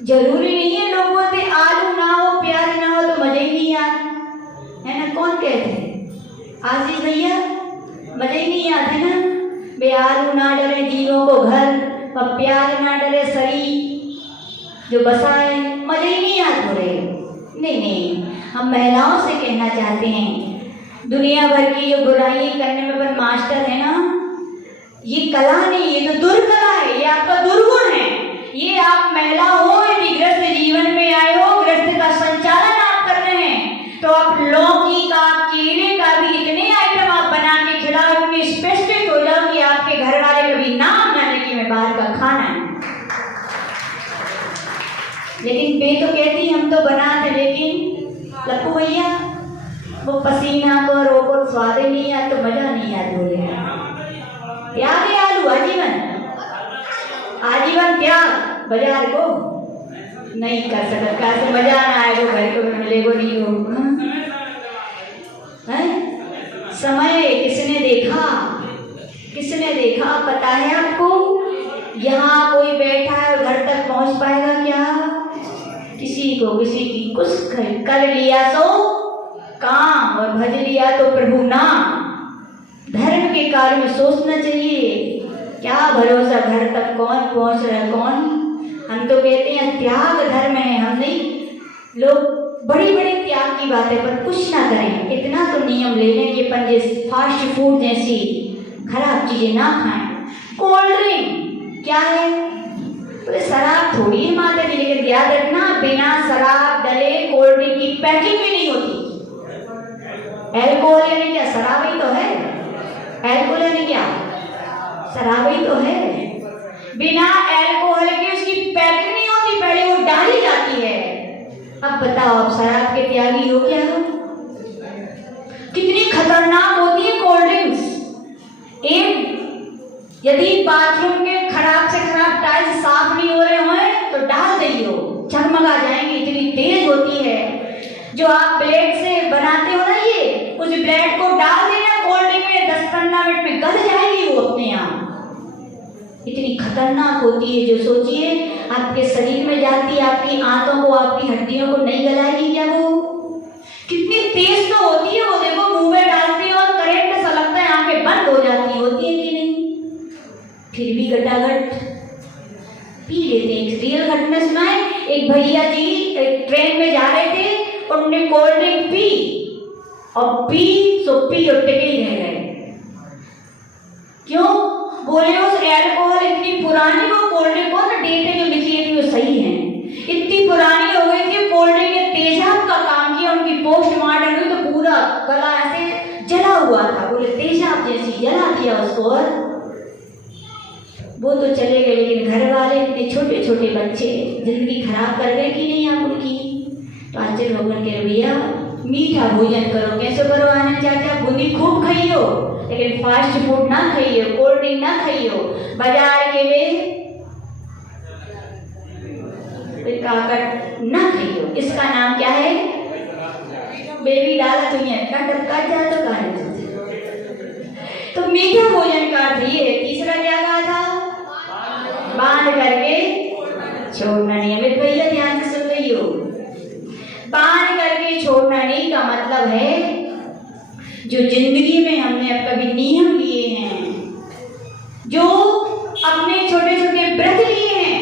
जरूरी नहीं है, लोग बोलते आलू ना हो, प्याज ना हो तो मजे ही नहीं आते, है ना? कौन कहते हैं? आशीष भैया, मजे ही नहीं आते ना। बे आलू ना डरे जीवों को घर, और प्याज ना डरे शरीर जो बसा है, मजे ही नहीं आते रहे। नहीं, हम महिलाओं से कहना चाहते हैं, दुनिया भर की जो बुराई करने में अपन मास्टर है ना, ये कला नहीं, ये तो दुर्कला है, ये आपका दुर्गुण है। ये आप महिला हो, यदि गृहस्थ जीवन में आए हो, गृहस्थ का संचालन आप कर रहे हैं, तो आप लौकी का, केले का भी इतने आइटम आप बना के खिलाओ, इतने स्पेसिफिक हो जाओ कि आपके घर वाले कभी नाम ना ले कि मैं बाहर का खाना है। लेकिन बे तो कहती हम तो बनाते, लेकिन लप्पू भैया वो पसीना को रोको, स्वाद ही नहीं आया तो मजा नहीं आया। बोले त्याग है आलू आजीवन, आजीवन त्याग। बाजार को नहीं कर सकता, कैसे मजा ना आएगा, घर को मिलेगा नहीं हो। समय किसने देखा? किसने देखा पता है आपको? यहाँ कोई बैठा है और घर तक पहुंच पाएगा क्या? किसी को किसी की कुछ कर लिया तो काम और भज लिया तो प्रभु नाम। धर्म के कार्य में सोचना चाहिए, क्या भरोसा घर तक कौन पहुंच रहा है कौन। हम तो कहते हैं त्याग धर्म है, हम नहीं। लोग बड़ी बड़ी त्याग की बातें पर कुछ ना करें, इतना तो नियम ले लें कि अपन फास्ट फूड जैसी खराब चीजें ना खाएं। कोल्ड ड्रिंक क्या है? बोले शराब थोड़ी है माता जी, लेकिन याद रखना बिना शराब डले कोल्ड ड्रिंक की पैकिंग भी नहीं होती। एल्कोहल यानी क्या? शराब ही तो है। एल्कोहल यानी क्या? शराब ही तो है। बिना एल्कोहल के उसकी पैकिंग नहीं होती, पहले वो डाली जाती है। अब बताओ, आप शराब के त्यागी हो क्या हो? कितनी खतरनाक होती है कोल्ड ड्रिंक्स। एक यदि बाथरूम के खराब से खराब टाइल्स साफ नहीं हो रहे हों तो डाल दियो, चकमगा जाएंगे, इतनी तेज होती है। जो आप ब्लेड से बनाते हो ना, ये उस ब्लेड को डाल देना कोल्ड ड्रिंक में, 10-15 मिनट में गल जाएगी वो अपने आप। इतनी खतरनाक होती है, जो सोचिए आपके शरीर में जाती है, आपकी आंतों को, आपकी हड्डियों को नहीं गलाएगी क्या वो? कितनी तेज तो होती है वो, देखो मुंह में डालती है और करंट सा लगता है, आंखें बंद हो जाती होती है कि नहीं? फिर भी गटागट पी लेते हैं। एक रियल घटना सुना है, एक भैया जी एक ट्रेन में जा रहे थे और उन्होंने कोल्ड ड्रिंक पी और पी और टिके ही रह गए। क्यों? बोले उस एल्कोहल इतनी पुरानी, वो कोल्ड ड्रिंक को ना डेट जो लिखी है वो सही है, इतनी पुरानी हो गई थी कोल्ड ड्रिंक ने तेजाब का काम किया। उनकी पोस्टमार्टम हुई तो पूरा गला ऐसे जला हुआ था, बोले तेजाब जैसी जला दिया उसको। और वो तो चले गए, लेकिन घर वाले इतने छोटे छोटे बच्चे जिंदगी खराब कर गए कि नहीं आप उनकी। तो आचार्य भगवान के भैया मीठा भोजन करो, कैसे करो आनंद चाचा? बूंदी खूब खाइयो, लेकिन फास्ट फूड ना खाइयो, कोल्ड ड्रिंक ना खाइयो, बाजार के में काकट ना खाइयो। इसका नाम क्या है? बेबी डाला दुनिया का जा तो कहा। तो मीठा भोजन का अर्थ ये है। तीसरा क्या कहा था? बांध करके छोड़ना नहीं। अमित भैया ध्यान से सुन रही हो, बांध करके छोड़ना नहीं का मतलब है जो जिंदगी में हमने अब कभी नियम लिए हैं, जो अपने छोटे छोटे व्रत लिए हैं,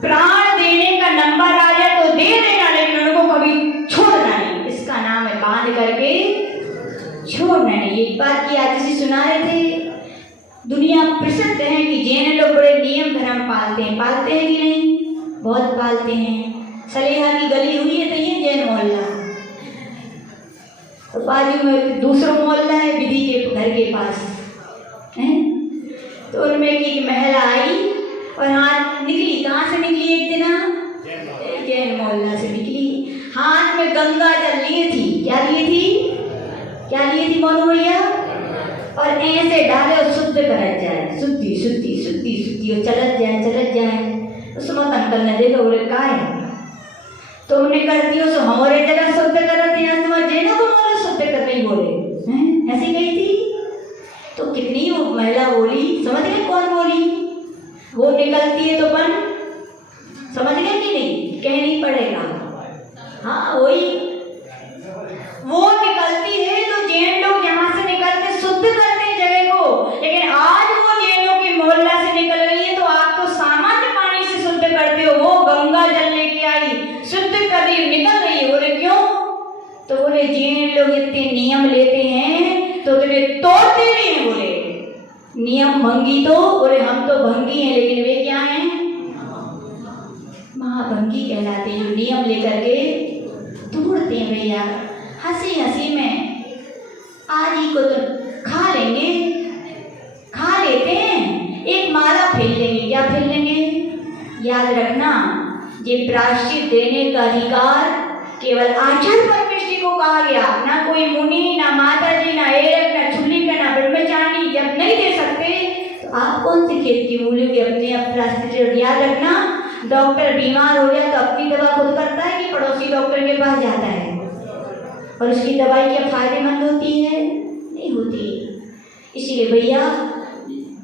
प्राण देने का नंबर आ जाए तो दे देना, लेकिन उनको कभी छोड़ना नहीं। इसका नाम है बांध करके छोड़ना नहीं। एक बात की आज से सुना रहे थे, दुनिया प्रसिद्ध है कि जैन लोग बड़े नियम धर्म पालते हैं कि नहीं? बहुत पालते हैं। सलेहा की गली हुई है तो ये जैन मोहल्ला, तो बाजू में दूसरा मोहल्ला है विधि के घर के पास है। तो उनमें एक महिला आई और हाथ निकली, कहाँ से निकली? एक दिन जैन मोहल्ला से निकली, हाथ में गंगा जल लिए थी। क्या लिए थी मोनू भैया? और ऐसे डाले और शुद्ध करत जाए, शुद्धि शुद्धि शुद्धि शुद्धि और चलत जाए। उस मत अंकल ने देखा, बोले का है तुमने कर दियो सो हमारे जगह शुद्ध करत है, तुम्हारे जेना को बोले शुद्ध कर नहीं बोले हैं, ऐसी गई थी। तो कितनी वो महिला बोली, समझ गए कौन बोली? वो निकलती है तो बन, समझ गए कि नहीं? कहनी पड़ेगा। हाँ वही, वो निकलती है तो जैन लोग यहाँ से निकलते शुद्ध करते हैं जगह को, लेकिन आज वो जैनों के मोहल्ला से निकल रही है तो आप तो सामान्य पानी से शुद्ध करते हो, वो गंगा जल लेके आई शुद्ध कर रही निकल रही है। बोले क्यों? तो बोले जैन लोग इतने नियम लेते हैं तो तुम्हें तोड़ते नहीं है। बोले नियम भंगी तो, बोले हम तो भंगी हैं, लेकिन वे क्या हैं? महाभंगी कहलाते हैं, जो नियम लेकर के तोड़ते हैं। भैया हंसी हंसी में आज ही को तो खा लेते हैं, एक माला फेल लेंगे। क्या फेल लेंगे? याद रखना, ये प्रायश्चित देने का अधिकार केवल आचार्य परमेश्वरी को कहा गया, ना कोई मुनि, ना माता जी, ना एरक, ना छुलिका, ना ब्रह्मचारी। जब नहीं दे सकते तो आप कौन से खेत की मूली की अपने आप प्रायश्चित? याद रखना, डॉक्टर बीमार हो जाए तो अपनी दवा खुद करता है कि पड़ोसी डॉक्टर के पास जाता है? और उसकी दवाई क्या फायदेमंद होती है? नहीं होती। इसीलिए भैया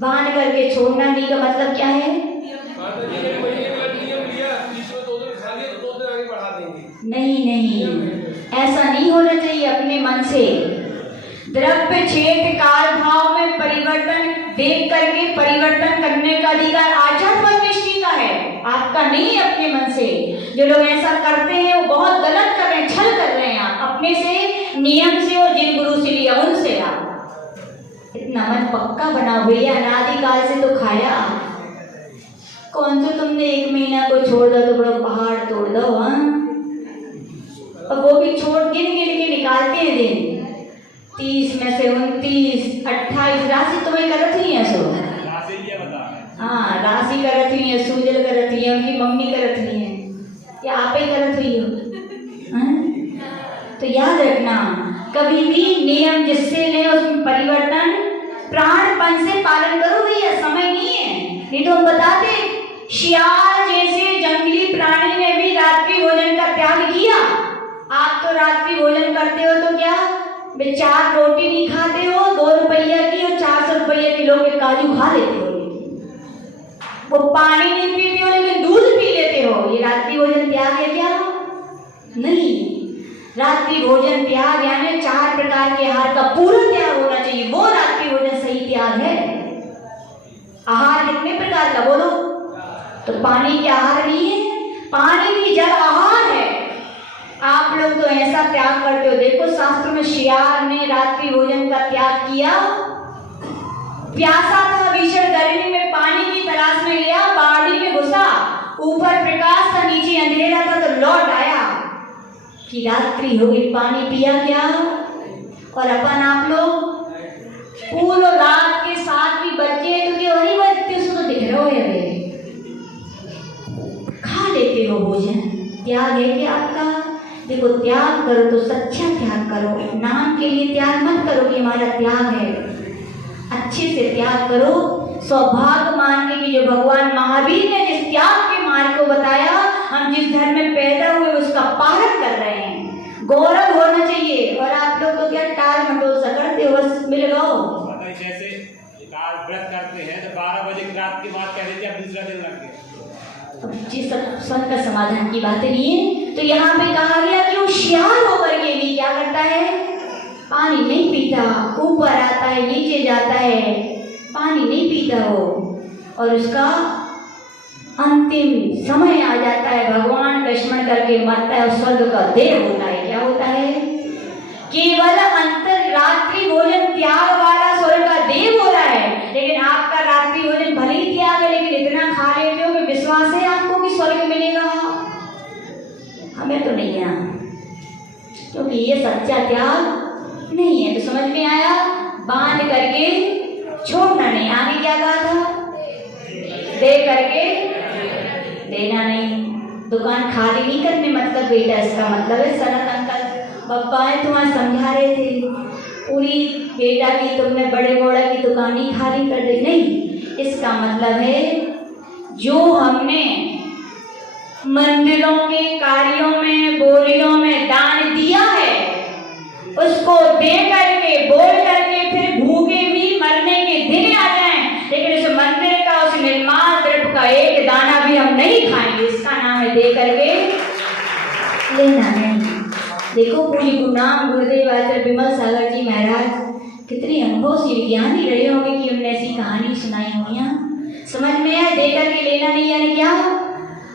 बांध करके छोड़ना नहीं का मतलब क्या है? नहीं, ऐसा नहीं होना चाहिए। अपने मन से द्रव्य क्षेत्र काल भाव में परिवर्तन देख करके परिवर्तन करने का अधिकार आचार्य परमेश्वरी का है, आपका नहीं है। अपने मन से जो लोग ऐसा करते हैं वो बहुत गलत कर रहे हैं, छल कर रहे हैं। आप अपने से, नियम से और जिन गुरु से लिया उनसे आप इतना मन पक्का बना भैया, अनादिकाल से तो खाया कौन सा तुमने 1 महीना को छोड़ दो तो बड़ा पहाड़ तोड़ दो। हाँ, और वो भी छोड़ गिन गिन के निकालते हैं दिन। 30 में से 29, 28 राशि तुम्हें करत हुई है। सो हाँ, राशि करत हुई है, सूजल करत हुई है, उनकी मम्मी करत हुई है, या आप ही करत हुई हो। हाँ? तो याद रखना, कभी भी नियम जिससे ले उसमें परिवर्तन प्राणपण से पालन करो भैया, समय नहीं है। नहीं तो हम बताते शियाल जैसे जंगली प्राणी ने भी रात्रि भोजन का त्याग किया। आप तो रात्रि भोजन करते हो तो क्या 4 रोटी नहीं खाते हो, 2 रुपया की और 400 रुपये किलो के काजू खा लेते हो, वो पानी नहीं पीते हो लेकिन दूध पी लेते हो। ये रात्रि भोजन त्याग है क्या? नहीं। रात्रि भोजन त्याग यानी 4 प्रकार के आहार का पूरा त्याग होना चाहिए, वो रात्रि भोजन सही त्याग है। आहार कितने प्रकार का बोलो? तो पानी के आहार नहीं है, पानी भी जल आहार है। आप लोग तो ऐसा त्याग करते हो। देखो शास्त्र में शियाल ने रात्रि भोजन का त्याग किया, प्यासा था, भीषण गर्मी में पानी की तलाश में गया, बाड़ी में घुसा, ऊपर प्रकाश था नीचे अंधेरा था, तो लौट आया कि रात्रि हो गई, पानी पिया क्या? और अपन आप लोग पूर्ण रात के 7 भी बजे तो क्या वही बजते उसको तो दिख रहा हो, खा लेते हो भोजन। त्याग है कि आपका? देखो त्याग करो तो सच्चा त्याग करो, नाम के लिए त्याग मत करो कि हमारा त्याग है, अच्छे से त्याग करो। सौभाग्य मान के कि जो भगवान महावीर ने जिस त्याग के मार्ग को बताया, हम जिस धर्म में पैदा हुए उसका पालन कर रहे हैं, गौरव होना चाहिए। और आप लोग तो क्या टाल मटोल सा करते हो, बस मिल गओ। जैसे व्रत करते हैं तो 12 बजे रात के बाद कह देते हैं अब दूसरा दिन लग गया। जी सब का समाधान की बातें नहीं है। तो यहाँ पे कहा गया कि वो शियाल होकर के भी क्या करता है? पानी नहीं पीता, ऊपर आता है नीचे जाता है, पानी नहीं पीता वो, और उसका अंतिम समय आ जाता है, भगवान का स्मरण करके मरता है और स्वर्ग का देव होता है। क्या होता है? केवल अंतर रात्रि भोजन त्याग वाला स्वर्ग का देव हो रहा है। लेकिन आपका रात्रि भोजन भले ही त्याग है लेकिन इतना खा लेते हो कि विश्वास है आपको कि स्वर्ग मिलेगा। हमें तो नहीं है, क्योंकि ये सच्चा त्याग नहीं है। तो समझ में आया? बांध करके छोड़ना नहीं। आगे क्या कहा था? दे करके देना नहीं। दुकान खाली नहीं करने मतलब बेटा, इसका मतलब है सनत अंकल पप्पा है तुम्हारे समझा रहे थे पूरी बेटा की तुमने बड़े बोड़ा की दुकान ही खाली कर दी। नहीं, इसका मतलब है जो हमने मंदिरों के कार्यों में बोलियों में दान दिया है उसको दे करके बोल करके फिर भूखे भी मरने के दिन आ जाएं, लेकिन उस मंदिर का उस निर्माण द्रव्य का एक दाना भी हम नहीं खाएंगे। इसका नाम है दे करके लेना नहीं। देखो पूरी गुरुनाम गुरुदेव आचार्य विमल सागर जी महाराज कितनी अनुभव से ज्ञानी रहे होंगे कि उन्होंने ऐसी कहानी सुनाई हुई है। समझ में आया? दे करके लेना नहीं यानी क्या?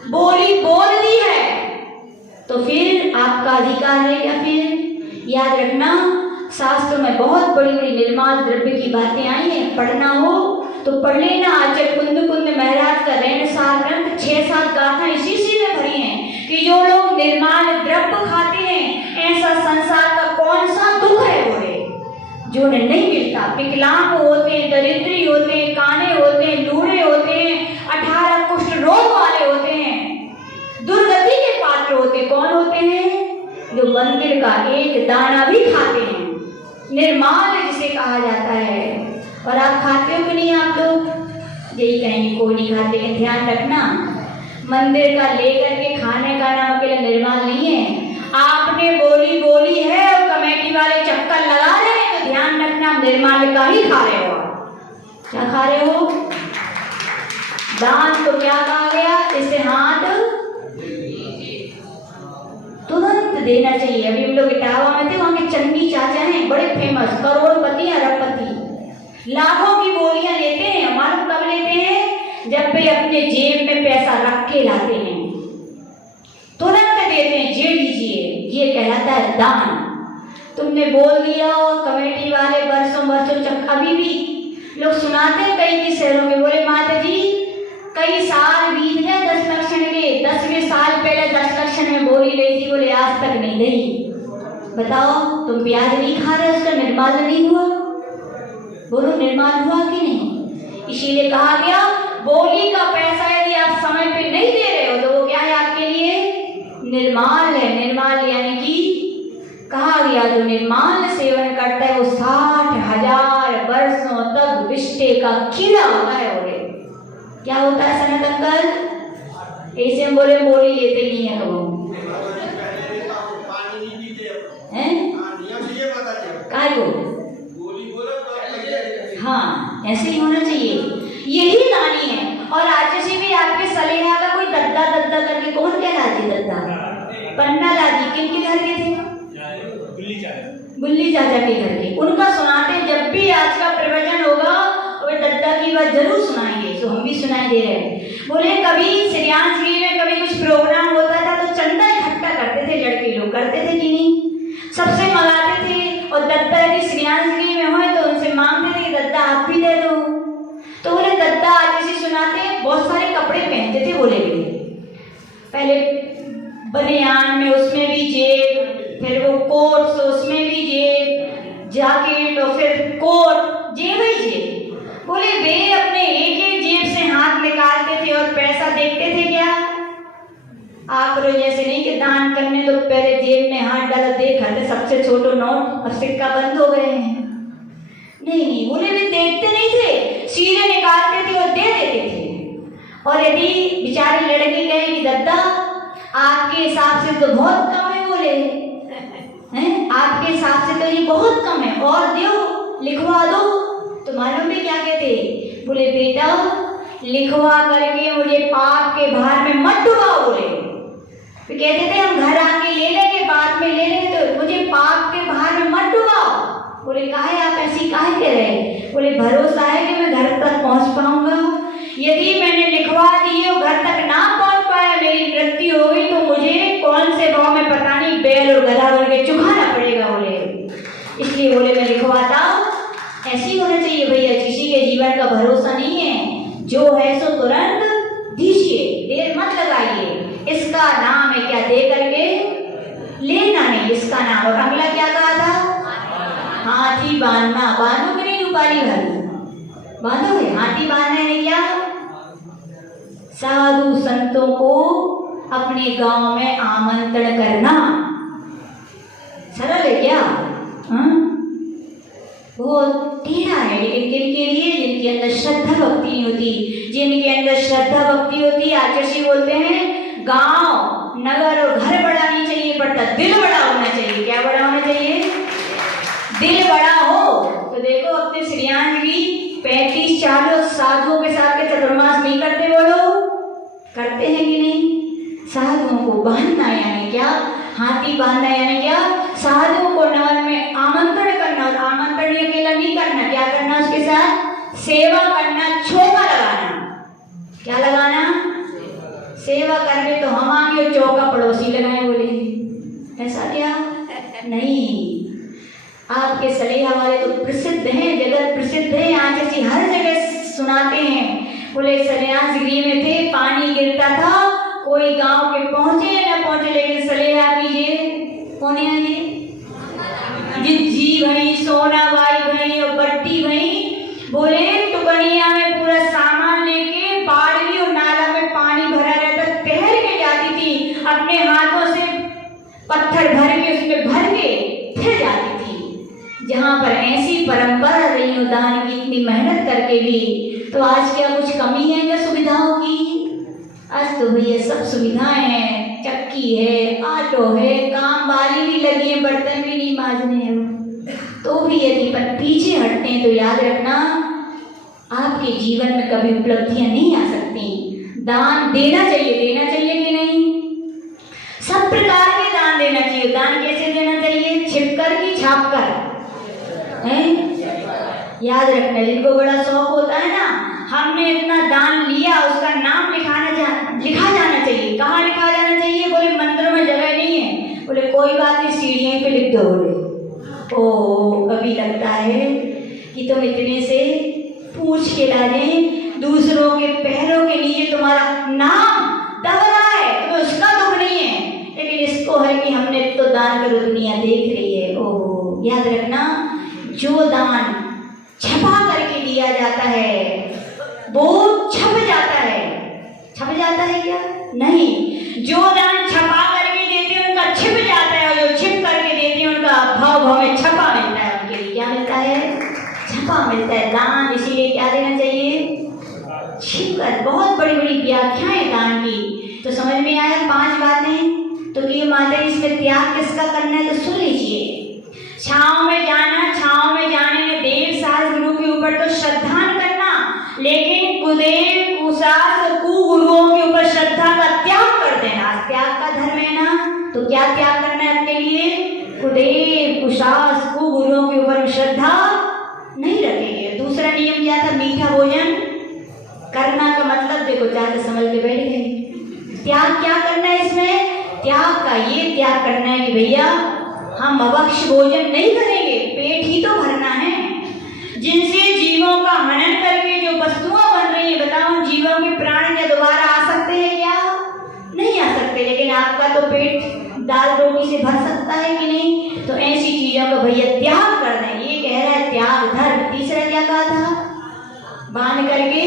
बोली बोल दी है तो फिर आपका अधिकार है क्या? फिर याद रखना, शास्त्र में बहुत बड़ी बड़ी निर्माल द्रव्य की बातें आई हैं। पढ़ना हो तो पढ़ लेना। आचार्य कुंद कुंद महाराज का ऋण सार ग्रंथ 6-7 गाथा इसी में भरी हैं कि जो लोग निर्माल द्रव्य खाते हैं ऐसा संसार का कौन सा दुख है वो है जो उन्हें नहीं मिलता। विकलांग होते हैं, दरिद्री होते हैं, काने होते हैं, लूढ़े होते हैं, 18 कुष्ठ रोग वाले होते हैं, दुर्गति के पात्र होते हैं। कौन होते हैं? जो मंदिर का एक दाना भी खाते हैं, निर्माल जिसे कहा जाता है। और आप खाते हो कि नहीं? आप लोग यही कहेंगे कोई नहीं खाते, लेकिन ध्यान रखना मंदिर का लेकर के खाने का नाम के लिए निर्माल नहीं है। आपने बोली बोली है और कमेटी वाले चक्कर लगा रहे हैं तो ध्यान रखना निर्माल का ही खा रहे हो। क्या खा रहे हो? दान तो क्या कहा गया? इसे हाथ तुरंत देना चाहिए। अभी हम लोग इटावा में थे, वहाँ के चन्नी चाचा हैं बड़े फेमस, करोड़पति अरबपति, लाखों की बोलियां लेते हैं। मालूम कब लेते हैं? जब वे अपने जेब में पैसा रख के लाते हैं, तुरंत देते हैं, जे लीजिए। ये कहलाता है दान। तुमने बोल दिया और कमेटी वाले वर्षों वर्षों अभी भी लोग सुनाते हैं कई शहरों में, बोले माता जी कई साल बीत गए 10 लक्षण के, 10वें साल पहले 10 लक्षण में बोली गई थी, बोले आज तक नहीं गई। बताओ तुम प्याज नहीं खा रहे, उसका निर्माल नहीं हुआ? बोलो निर्माल हुआ कि नहीं? इसीलिए कहा गया बोली का पैसा यदि आप समय पे नहीं दे रहे हो तो वो क्या है आपके लिए? निर्माल है। निर्माल यानी कि कहा गया जो निर्माल सेवन करता है वो 60,000 वर्षों तक विष्टे का कीड़ा होता है। बोले क्या होता है सनत अंकल? ऐसे हम बोले बोली लेते नहीं है कबो काय को? हाँ ऐसे ही होना चाहिए, यही कहानी है। और आज से भी आपके सलेहा का कोई दद्दा दद्दा करके कौन कहलाती? दद्दा पन्ना लाजी किनके घर के थे? बुल्ली चाचा के घर के। उनका सुनाते जब भी आज का प्रवचन होगा वो दद्दा की बात जरूर सुनाएंगे, तो हम भी सुनाई दे रहे हैं। बोले कभी श्रीयांशगिरी में कभी कुछ प्रोग्राम होता था तो चंदा इकट्ठा करते थे, लड़के लोग करते थे कि नहीं? सबसे मंगाते थे और दद्दा यदि श्रीयांशगिरी में हो तो उनसे मांगते थे कि दद्दा आप भी दे दो। तो बोले दद्दा आज से सुनाते बहुत सारे कपड़े पहनते थे। बोले पहले बनियान में उसमें भी जेब, फिर वो कोट से उसमें भी जेब, जैकेट और फिर कोट, जेब ही जेब। बोले वे अपने एक एक जेब से हाथ निकालते थे और पैसा देखते थे। क्या आप रोज ऐसे नहीं कि दान करने तो पहले जेब में हाथ डाला देखा थे सबसे छोटो नोट और सिक्का बंद हो गए हैं? नहीं नहीं, बोले वे देखते नहीं थे, सीधे निकालते थे और दे देते थे। और यदि बेचारे लड़के कहे कि दद्दा आपके हिसाब से तो बहुत कम है, बोले हैं आपके हिसाब से तो ये बहुत कम है और दो लिखवा दो, तो मालूम भी क्या कहते? बोले बेटा लिखवा करके मुझे पाप के भार में मत डुबाओ। बोले तो कहते थे हम घर आके ले लेंगे, बाद में ले लेंगे, तो मुझे पाप के भार में मत डुबाओ। बोले काहे आप ऐसी काहे कह रहे? बोले भरोसा है कि मैं घर तक पहुंच पाऊंगा। यदि मैंने लिखवा दिए और घर तक ना पहुंच पाया, मेरी मृत्यु हो गई तो मुझे कौन से गाँव में पता नहीं बैल और गधा बन के चुकाना पड़ेगा। बोले इसलिए बोले मैं लिखवाता हूँ। ऐसी होना चाहिए भैया, किसी के जीवन का भरोसा नहीं है, जो है सो तुरंत दीजिए, देर मत लगाइए। इसका नाम है क्या? दे करके लेना नहीं, इसका नाम। और अगला क्या कहा था? हाथी बांधना। बांधो कि नहीं रूपाली भाभी? बांधो है। हाथी बांधना है क्या? साधु संतों को अपने गांव में आमंत्रण करना। सरल है क्या? बहुत टेढ़ा है, लेकिन किनके लिए? जिनके अंदर श्रद्धा भक्ति नहीं होती। जिनके अंदर श्रद्धा भक्ति होती, आचार्य बोलते हैं गांव नगर और घर बड़ा नहीं चाहिए पड़ता, दिल बड़ा होना चाहिए। क्या बड़ा होना चाहिए? दिल बड़ा हो। तो देखो अपने श्रीयांशगिरी 35-40 साधुओं के साथ के चतुर्मास नहीं करते? बोलो करते हैं कि नहीं? साधुओं को बांधना यानी क्या? हाथी बांधना यानी क्या? साधुओं को नवन में आमंत्रण करना। और आमंत्रण अकेला नहीं करना, क्या करना? उसके साथ सेवा करना, चौका लगाना। क्या लगाना? सेवा करने तो हम आगे और चौका पड़ोसी लगाए। बोले ऐसा क्या? नहीं, आपके सलेहा वाले तो प्रसिद्ध हैं, जगत प्रसिद्ध है, आज ऐसी हर जगह सुनाते हैं। बोले श्रीयांशगिरी में थे, पानी गिरता था, कोई गांव के पहुंचे न पहुंचे, लेकिन सलेहा कीजिए कौन है ये? जिज्जी भाई, सोनाबाई भाई और बट्टी भाई। बोले टुकनिया में पूरा सामान लेके बाड़वी और नाला में पानी भरा रहता, तैर के जाती थी, अपने हाथों से पत्थर भर के उसमें भर के फिर जाती थी। जहाँ पर ऐसी परंपरा रही हो दान की, इतनी मेहनत करके भी, तो आज क्या कुछ कमी है क्या सुविधाओं की? आज तो भैया सब सुविधाएं हैं, चक्की है, ऑटो है, काम वाली भी लगी है, बर्तन भी नहीं मांजने हैं। तो भी यदि पर पीछे हटते हैं तो याद रखना आपके जीवन में कभी उपलब्धियां नहीं आ सकती। दान देना चाहिए, देना चाहिए कि नहीं? सब प्रकार के दान देना चाहिए। दान कैसे देना चाहिए? छिपकर कि छापकर? हैं? याद रखना, जिनको बड़ा शौक होता है ना, हमने इतना दान लिया, उसका नाम लिखा जाना चाहिए। कहाँ लिखा जाना चाहिए? बोले मंदिरों में जगह नहीं है। बोले कोई बात नहीं, सीढ़ियों पे लिख दो। बोले ओ कभी लगता है कि तुम इतने से पूछ के ला रहे, दूसरों के पैरों के नीचे तुम्हारा नाम दब रहा है, तुम्हें उसका दुख नहीं है, लेकिन इसको है कि हमने तो दान करो दुनिया देख रही है। ओह, याद रखना, जो दान छपा करके दिया जाता है वो छप जाता है। छप जाता है क्या? नहीं, जो दान छपा करके देते हैं उनका छिप जाता है, और जो छिप करके देते हैं उनका भाव भाव में छपा मिलता है। उनके लिए क्या मिलता है? छपा मिलता है। दान इसीलिए क्या देना चाहिए? छिप कर। बहुत बड़ी बड़ी व्याख्याएं दान की, तो समझ में आया 5 बातें। तो ये माता इसमें त्याग किसका करना है, तो सुन लीजिए। छाँव में जाना, छाँव में जाने में देव सास गुरु के ऊपर तो श्रद्धा करना, लेकिन कुदेव कुशास कुगुरुओं के ऊपर श्रद्धा का त्याग कर देना। त्याग का धर्म है ना, तो क्या त्याग करना है अपने लिए? कुदेव कुशास कुगुरुओं के ऊपर श्रद्धा नहीं रखेंगे। दूसरा नियम क्या था? मीठा भोजन करना का मतलब देखो, ज्यादा समझ के बैठ गए। त्याग क्या करना है इसमें? त्याग का ये त्याग करना है कि भैया हम अभक्ष भोजन नहीं करेंगे, पेट ही तो भरना है। जिनसे जीवों का हनन करके जो वस्तुएं बन रही है, बताओ जीवों के प्राण क्या दोबारा आ सकते हैं क्या? नहीं आ सकते, लेकिन आपका तो पेट दाल रोटी से भर सकता है कि नहीं? तो ऐसी चीजों का भैया त्याग कर दें, ये कह रहा है त्याग धर्म। तीसरा क्या कहा था? बांध करके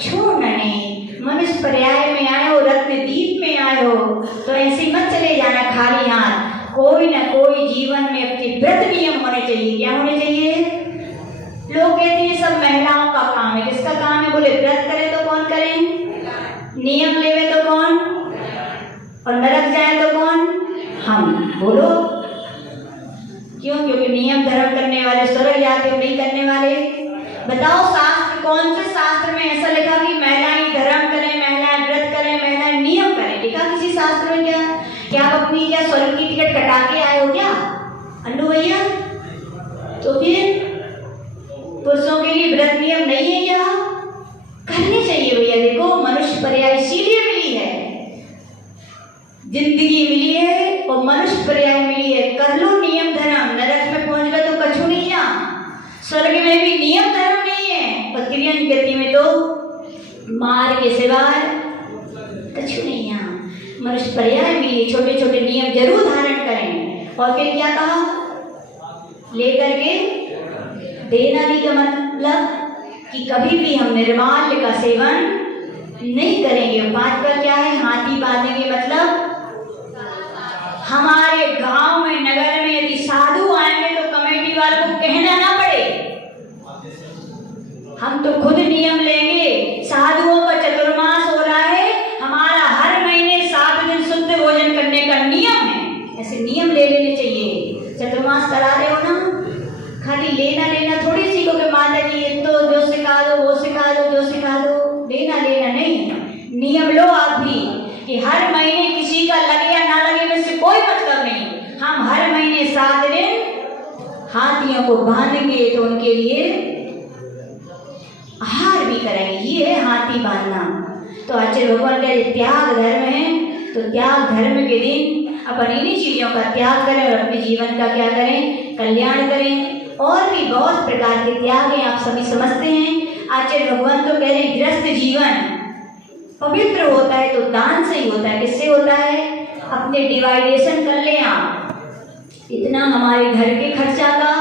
छोड़ना नहीं। मनुष्य पर्याय में आए हो, रत्न दीप में आए हो, तो ऐसे मत चले जाना खाली हाथ। कोई ना कोई जीवन में अपने व्रत नियम होने चाहिए। क्या होने चाहिए? लोग कहते हैं सब महिलाओं का काम है। किसका काम है? बोले व्रत करे तो कौन करे, नियम लेवे तो कौन, और नरक जाए तो कौन? हम। बोलो क्यों? क्योंकि नियम धर्म करने वाले स्वर्ग जाते, नहीं करने वाले। बताओ शास्त्र, कौन से शास्त्र में ऐसा लिखा कि महिलाएं धर्म करें, महिलाएं व्रत करें, महिलाएं नियम करें? लिखा किसी शास्त्र में? क्या आप अपनी क्या स्वर्ग की टिकट कटा के आए हो क्या अन्नू भैया? तो फिर पुरुषों के लिए व्रत नियम नहीं है क्या? करने चाहिए भैया। देखो मनुष्य पर्याय इसीलिए मिली है, जिंदगी मिली है और मनुष्य पर्याय मिली है। कर लो नियम धर्म, नरक में पहुंच गए तो कछु नहीं ना, स्वर्ग में भी नियम धर्म नहीं है, और त्रियन गति में तो मार के सिवाय कछु नहीं। यहाँ मनुष्य पर्याय मिली, छोटे छोटे नियम जरूर धारण करें। और फिर क्या कहा? लेकर के देना भी का मतलब कि कभी भी हम निर्माल्य का सेवन नहीं करेंगे। 5वां क्या है? हाथी बांधेंगे, मतलब हमारे गांव में नगर में यदि साधु आएंगे तो कमेटी वालों को कहना ना पड़े, हम तो खुद नियम लेंगे। साधुओं का चतुर्मास हो रहा है, हमारा हर महीने 7 दिन शुद्ध भोजन करने का नियम है। ऐसे नियम ले लेने चाहिए। चतुर्मास करा रहे हो ना, खाली लेना लेना थोड़ी सीखोगे। माता जी ये तो जो सिखा दो वो सिखा दो, जो सिखा दो, लेना लेना नहीं। नियम लो आप भी कि हर महीने किसी का लगे या ना लगे में से कोई मतलब नहीं, हम हर महीने 7 दिन हाथियों को बांधेंगे, तो उनके लिए आहार भी करेंगे। ये है हाथी बांधना। तो आचार्य भगवान का ये त्याग धर्म है, तो त्याग धर्म के दिन अपन इन्हीं चीजों का त्याग करें और अपने जीवन का क्या करें? कल्याण करें। और भी बहुत प्रकार के त्याग हैं, आप सभी समझते हैं। आचार्य भगवान तो कह रहे हैं गृहस्थ जीवन पवित्र होता है तो दान से ही होता है। किससे होता है? अपने डिवाइडेशन कर ले आप, इतना हमारे घर के खर्चा का,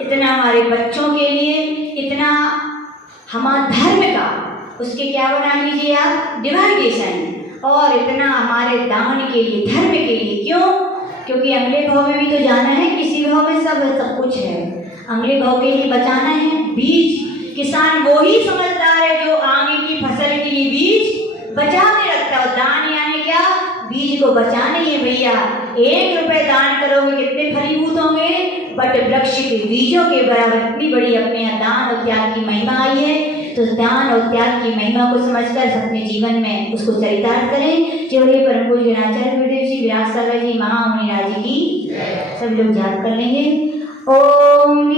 इतना हमारे बच्चों के लिए, इतना हमारा धर्म का, उसके क्या बना लीजिए आप? डिवाइडेशन। और इतना हमारे दान के लिए, धर्म के लिए। क्यों? क्योंकि अगले भाव में भी तो जाना है, किसी भाव में सब कुछ है। अगले भाव के लिए बचाना है बीज। किसान वो ही समझदार है जो आगे की फसल के लिए बीज बचा के रखता है। दान यानी क्या? बीज को बचाना ही है भैया। 1 रुपए दान करोगे कितने फलीभूत होंगे? बट वृक्ष के बीजों के बराबर इतनी बड़ी अपने यहाँ दान और त्याग की महिमा आई है। तो दान और त्याग की महिमा को समझकर अपने जीवन में उसको चरितार्थ करें। केवल परम पूज्य आचार्य गुरुदेव जी, विराट सागर जी, महामुनि राज जी की सब लोग याद कर लेंगे। ओम